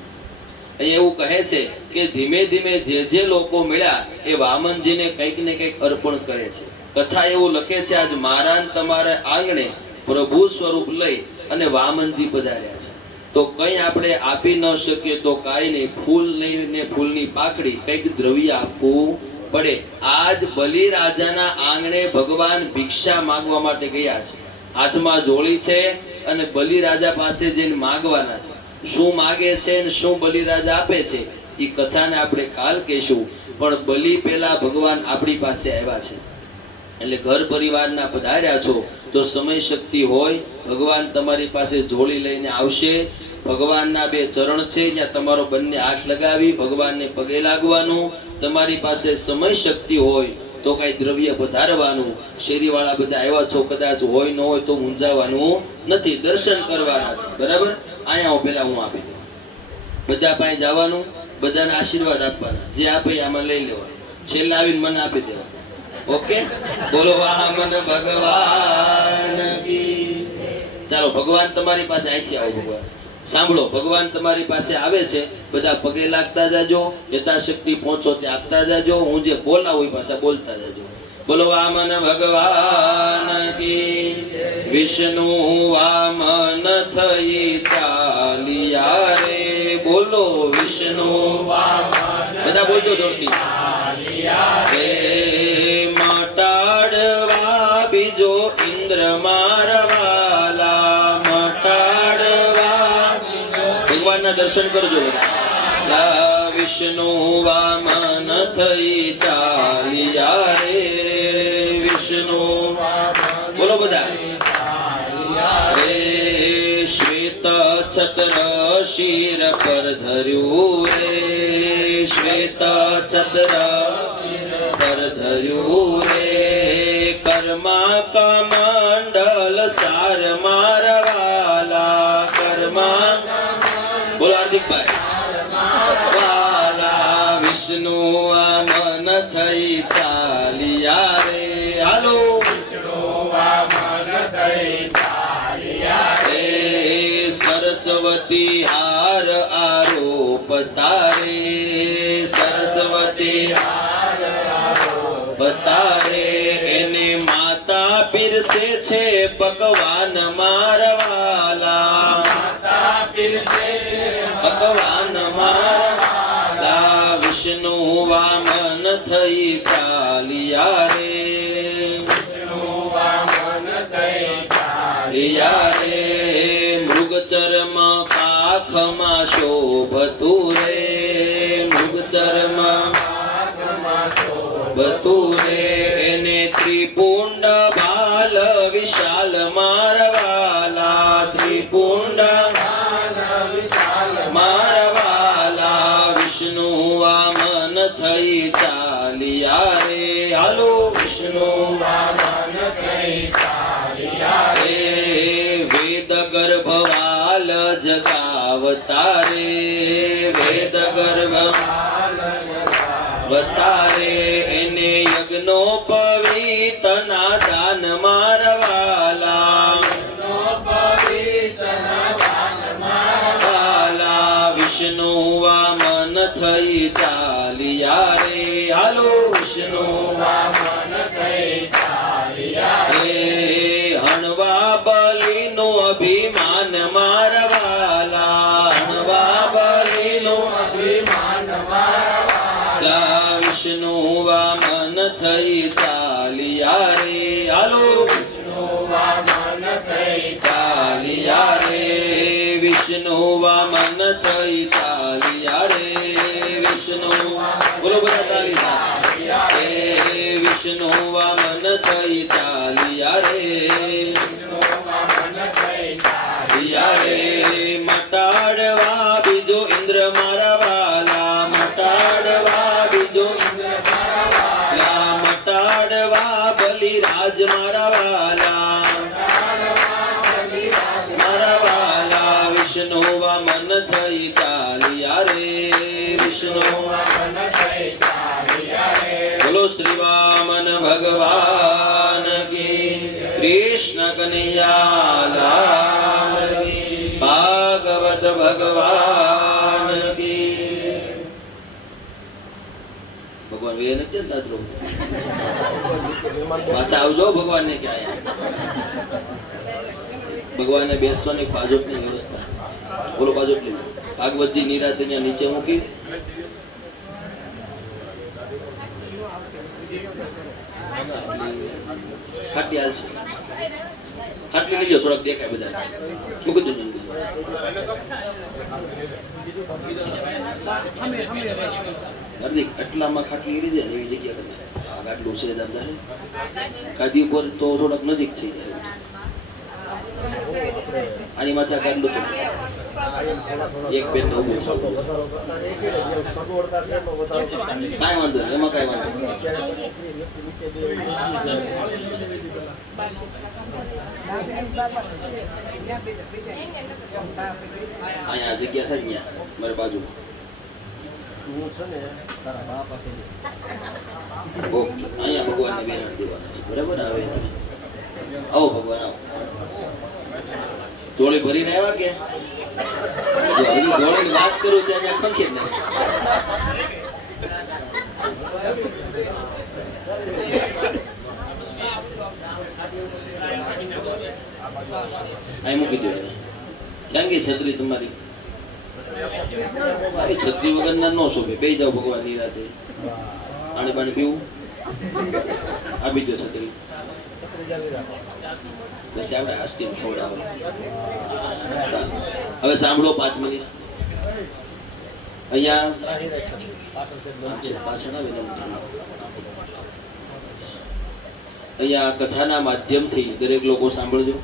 અહીંયા એવું કહે છે કે ધીમે ધીમે જે લોકો મળ્યા એ વામનજીને કંઈક ને કંઈક અર્પણ કરે છે. કથા એવું લખે છે, આજ મારા તમારા આંગણે પ્રભુ સ્વરૂપ લઈ અને વામનજી પધાર્યા છે. તો કંઈ આપણે આપી ન શકીએ તો કાંઈ નહીં, ફૂલ લઈને ફૂલની પાકડી કંઈક દ્રવ્ય આપવું પડે. આજ બલિરાજાના આંગણે ભગવાન ભિક્ષા માંગવા માટે ગયા છે. હાથમાં જોડી છે અને બલિરાજા પાસે જઈને માંગવાના છે. શું માગે છે અને શું બલિરાજા આપે છે એ કથાને આપણે કાલ કહેશું. પણ બલિ પહેલા ભગવાન આપણી પાસે આવ્યા છે. એટલે ઘર પરિવારના પધાર્યા છો તો સમય શક્તિ હોય, ભગવાન તમારી પાસે જોડી લઈને આવશે. ભગવાનના બે ચરણ છે, જ્યાં તમારો બંને હાથ લગાવી ભગવાનને પગે લાગવાનું. તમારી પાસે સમય શક્તિ હોય તો કઈ દ્રવ્ય પધારવાનું. શેરીવાળા બધા આવ્યા છો, કદાચ હોય ન હોય તો મૂંઝાવાનું નથી, દર્શન કરવાના છે. બરાબર? અહીંયા પેલા હું આપી દઉં, બધા પાસે જવાનું, બધાને આશીર્વાદ આપવાના. જે આપે આમાં લઈ લેવાનું, છેલ્લા આવીને મને આપી દેવાનું. ઓકે? બોલો વામન ભગવાન કી. ચાલો, ભગવાન તમારી પાસે અહીંથી આવો. ભગવાન સાંભળો, ભગવાન તમારી પાસે આવે છે, બધા પગે લાગતા જાજો, યથાશક્તિ પહોંચો તે આપતા જાજો. હું જે બોલાવું એ પાછા બોલતા જાજો. બોલો વામન ભગવાન કી. વિષ્ણુ વામન થઈ ચાલિયા રે. બોલો વિષ્ણુ વામન. બધા બોલજો જોરથી. રે મટાડવા બીજો ઇન્દ્ર મારવાલા. મટાડવા ભગવાનના દર્શન કરજો. વિષ્ણુ વામન થઈ ચાલિયા રે. વિષ્ણુ બોલો બધા. રે શ્વેત છત્ર શિર પર ધર્યું રે. શ્વેત છત્ર પર ધર્યું રે. કર્મા કમંડલ સાર મારવાલા. કર્મા બોલો હાર્દિકભાઈ વાલા. વિષ્ણુ વામન થઈ ચાલિયા રે. હાલો સરસ્વતી હાર આરોપતા રે. સરસ્વતી હાર આરોપતા રે. એને માતા પીરસે છે પકવાન મારવાલા, પકવાન મારવાલા, વિષ્ણુ વામન થઈ ચાલ્યા રે, રે મૃગચર્મ કાખમાં શોભતું રે, મૃગચર્મ શોભતું રે, એને ત્રિપુંડ બાલ વિશાલ મારવાલા, ત્રિપુંડ મારવાલા, વિષ્ણુ વામન થઈ ચાલ્યા રે, હાલો વિષ્ણુ વામન થઈ ચાલ્યા રે, વેદ ગર્ભવાલ જગાવતા રે, વેદ ગર્ભવાલ વતારે, એને યજ્ઞોપવીત ના દાન મારવાલા, વિષ્ણુ વામન થઈ ચાલ્યા રે, હાલો વિષ્ણુ વામન થઈ ચાલ્યા રે, હણવા બલીનું અભિમાન મારવાલા, હણવા બલીનું અભિમાન મારવાલા, વિષ્ણુ વામન થઈ ચાલ્યા રે, હાલો વિષ્ણુ વામન થઈ ચાલ્યા રે, વિષ્ણુ વામન થઈ ચાલ્યા રે, વિષ્ણુ બોલો બધા ચાલ્યા રે, વિષ્ણુ વામન થઈ ચાલ્યા રે, રે મટાડવા બીજો ઇન્દ્ર મારવાલા, મટાડવા બીજો ઇન્દ્ર મારવાલા, મટાડવા બલિરાજ મારવાલા, મારવાલા, વિષ્ણુ વામન થઈ ચાલ્યા રે, વિષ્ણુ વામન થઈ ચાલ્યા રે, બોલો શ્રી વામન ભગવાન કી, કૃષ્ણ કનૈયા લાલ કી, ભાગવત ભગવાન કી. ભગવાન વે નથી ને દાદરો પાછા આવજો, ભગવાન ને ક્યાં ભગવાન ને બેસવાની બાજોટ ની વ્યવસ્થા, બોલો બાજોટ લીધું, ભાગવતજી નિરાતે ત્યાં નીચે મૂકી, ખાટી હાલ છે, ખાટલી લઈ જાઓ, થોડાક દેખાય બધા મૂકી દેજો. એટલામાં ખાટલી લઈ જાય એવી જગ્યા કરતા આટલું છે દાદા ગાદી ઉપર તો થોડાક નજીક થઈ જાય, આની માથે ગાડલું તો એક બેન ઉભું થવું, કાંઈ વાંધો નહીં, એમાં કાંઈ વાંધો નહીં. અહીંયા જગ્યા થાય ત્યાં મારી બાજુ અહીંયા ભગવાન ને બેહાડી દેવાના છે, બરાબર. આવે આવો ભગવાન આવો, જોડી ભરીને આવ્યા કે હજી જોડી વાત કરું ત્યાં ખંખે જ નહીં. અહીં મૂકી દો. ક્યાં ગઈ છત્રી તમારી? મારી છત્રી વગર ના નો શોભે. બે જાઓ ભગવાન ની રાતે. પાણી પાણી પીવું, આપી દો છત્રી. હવે સાંભળો 5 મિનિટ. અહીંયા કથાના માધ્યમથી દરેક લોકો સાંભળજો.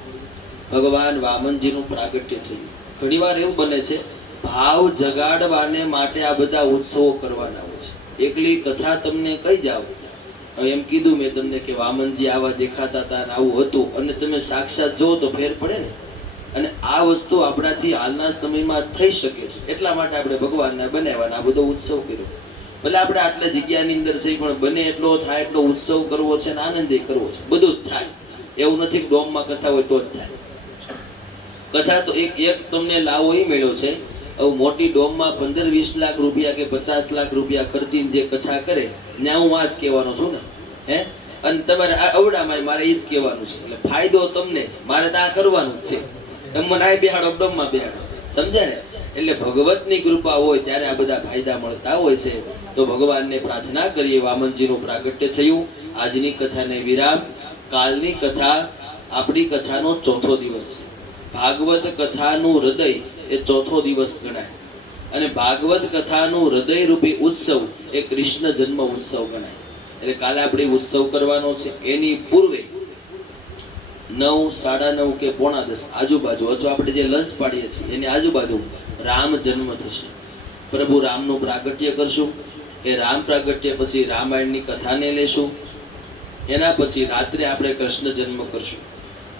ભગવાન વામનજીનું પ્રાગટ્ય થયું. ઘણીવાર એવું બને છે ભાવ જગાડવાને માટે આ બધા ઉત્સવો કરવાના હોય છે. એકલી કથા તમને કહી જાવ, એમ કીધું મેં તમને કે વામનજી આવા દેખાતા હતા અને આવું હતું, અને તમે સાક્ષાત જો તો ફેર પડે ને. અને આ વસ્તુ આપણાથી હાલના સમયમાં થઈ શકે છે, એટલા માટે આપણે ભગવાનને બનાવવાના આ બધો ઉત્સવ કર્યો. ભલે આપણે આટલા જગ્યાની અંદર છે, પણ બને એટલો થાય એટલો ઉત્સવ કરવો છે અને આનંદ કરવો છે. બધું જ થાય એવું નથી કે ડોમમાં કથા હોય તો જ થાય. કથા તો એક તમને લાવો એ મળ્યો છે. હવે મોટી ડોમમાં 15-20 લાખ રૂપિયા કે 50 લાખ રૂપિયા ખર્ચીને જે કથા કરે, ત્યાં હું આ જ કહેવાનો છું ને, હે અને તમારે આ અવડામાં મારે એ જ કહેવાનું છે. એટલે ફાયદો તમને છે, મારે તો આ કરવાનું જ છે. તમે મને આ બેહાડો બ્રહ્મા બેહાડો, સમજ્યા ને? એટલે ભગવતની કૃપા હોય ત્યારે આ બધા ફાયદા મળતા હોય છે. તો ભગવાનને પ્રાર્થના કરીએ. વામનજીનું પ્રાગટ્ય થયું. આજની કથાને વિરામ. કાલની કથા આપણી કથાનો ચોથો દિવસ છે. ભાગવત કથાનું હૃદય એ ચોથો દિવસ ગણાય. અને ભાગવત કથાનું હૃદય રૂપી ઉત્સવ એ કૃષ્ણ જન્મ ઉત્સવ ગણાય. એટલે કાલે આપણે ઉત્સવ કરવાનો છે. એની પૂર્વે 9, 9:30 કે 9:45 આજુબાજુ, અથવા આપણે જે લંચ પાડીએ છીએ એની આજુબાજુ રામ જન્મ થશે. પ્રભુ રામનું પ્રાગટ્ય કરશું. એ રામ પ્રાગટ્ય પછી રામાયણની કથાને લેશું. એના પછી રાત્રે આપણે કૃષ્ણ જન્મ કરશું.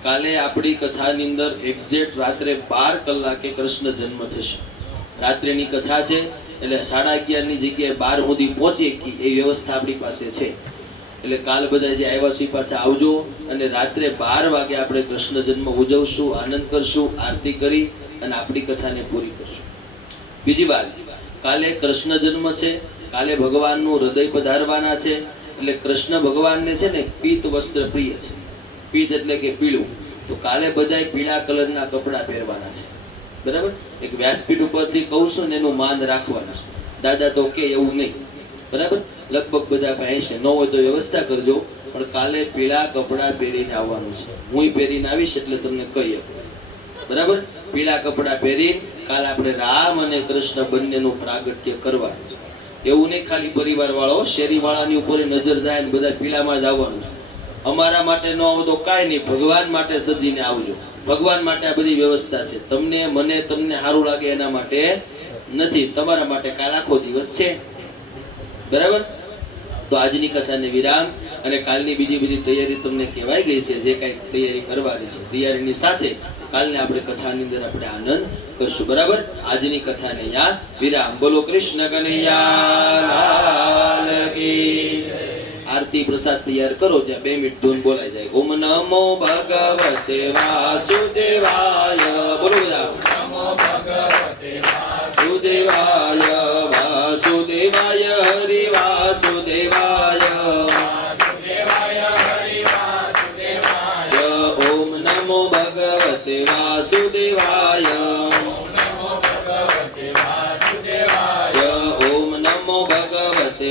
કાલે આપણી કથાની અંદર એક્ઝેક્ટ રાત્રે 12 કલાકે કૃષ્ણ જન્મ થશે. રાત્રેની કથા છે એટલે 11:30 ની જગ્યાએ 12 સુધી પહોંચી એ વ્યવસ્થા આપણી પાસે છે. એટલે કાલ બધા જે આવ્યા છે પાછા આવજો. અને રાત્રે 12 વાગે આપણે કૃષ્ણ જન્મ ઉજવશું, આનંદ કરશું, આરતી કરી અને આપણી કથાને પૂરી કરશું. બીજી વાત, કાલે કૃષ્ણ જન્મ છે. કાલે ભગવાનનું હૃદય પધારવાના છે. એટલે કૃષ્ણ ભગવાનને છે ને પીત વસ્ત્ર પ્રિય છે. પીત એટલે કે પીળું. તો કાલે બધાય પીળા કલરના કપડા પહેરવાના છે. બરાબર? એક વ્યાસપીઠ ઉપરથી કહું છું ને એનું માન રાખવાના. દાદા તો કે એવું નહીં. બરાબર? લગભગ બધા પાસે છે. ન હોય તો વ્યવસ્થા કરજો. પણ કાલે પીળા કપડા પહેરીને આવવાનું છે. હું પહેરીને આવીશ એટલે તમને કહી આપું. બરાબર? પીળા કપડા પહેરી કાલે આપણે રામ અને કૃષ્ણ બંનેનું પ્રાગટ્ય કરવાનું. એવું નહીં ખાલી પરિવાર વાળો, શેરી વાળાની ઉપર નજર જાય ને બધા પીળામાં જ આવવાનું. અમારા માટે ન આવો તો કાંઈ નહીં, ભગવાન માટે સજીને આવજો. ભગવાન માટે આ બધી વ્યવસ્થા છે. તમને, મને, તમને સારું લાગે એના માટે નથી, તમારા માટે કાલ આખો દિવસ છે. બરાબર? તો આજની કથાને વિરામ. અને કાલની બીજી બધી તૈયારી તમને કહેવાય ગઈ છે. જે કઈ તૈયારી કરવાની છે, તૈયારીની સાથે કાલને આપણે કથાની અંદર આપણે આનંદ કરશું. બરાબર? આજની કથાને યા વિરામ. બોલો કૃષ્ણ કનૈયા લાલ કી. આરતી પ્રસાદ તૈયાર કરો. ત્યાં 2 મિનિટ ધૂન બોલાઈ જાય. ઓમ નમો ભગવતે વાસુદેવાય. બોલો બધા. નમો ભગવતે વાસુદેવાય. વાસુદેવાય હરિ વાસુદેવાય. ઓમ નમો ભગવતે વાસુદેવાય. ઓમ નમો ભગવતે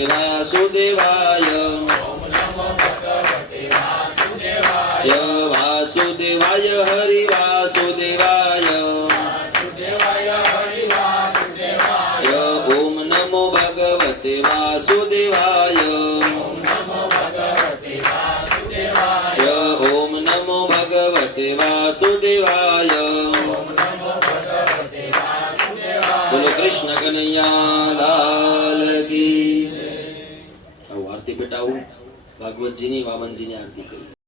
વાસુદેવાય. વાસુદેવાય હરિ વાસુદેવાય. ઓમ નમો ભગવતે વાસુદેવાય. ઓમ નમો ભગવતે વાસુદેવાય. બોલો કૃષ્ણ કનૈયા લાલ કી. આરતી બેટા, આવું ભાગવતજીની, વામનજીની આરતી કરી.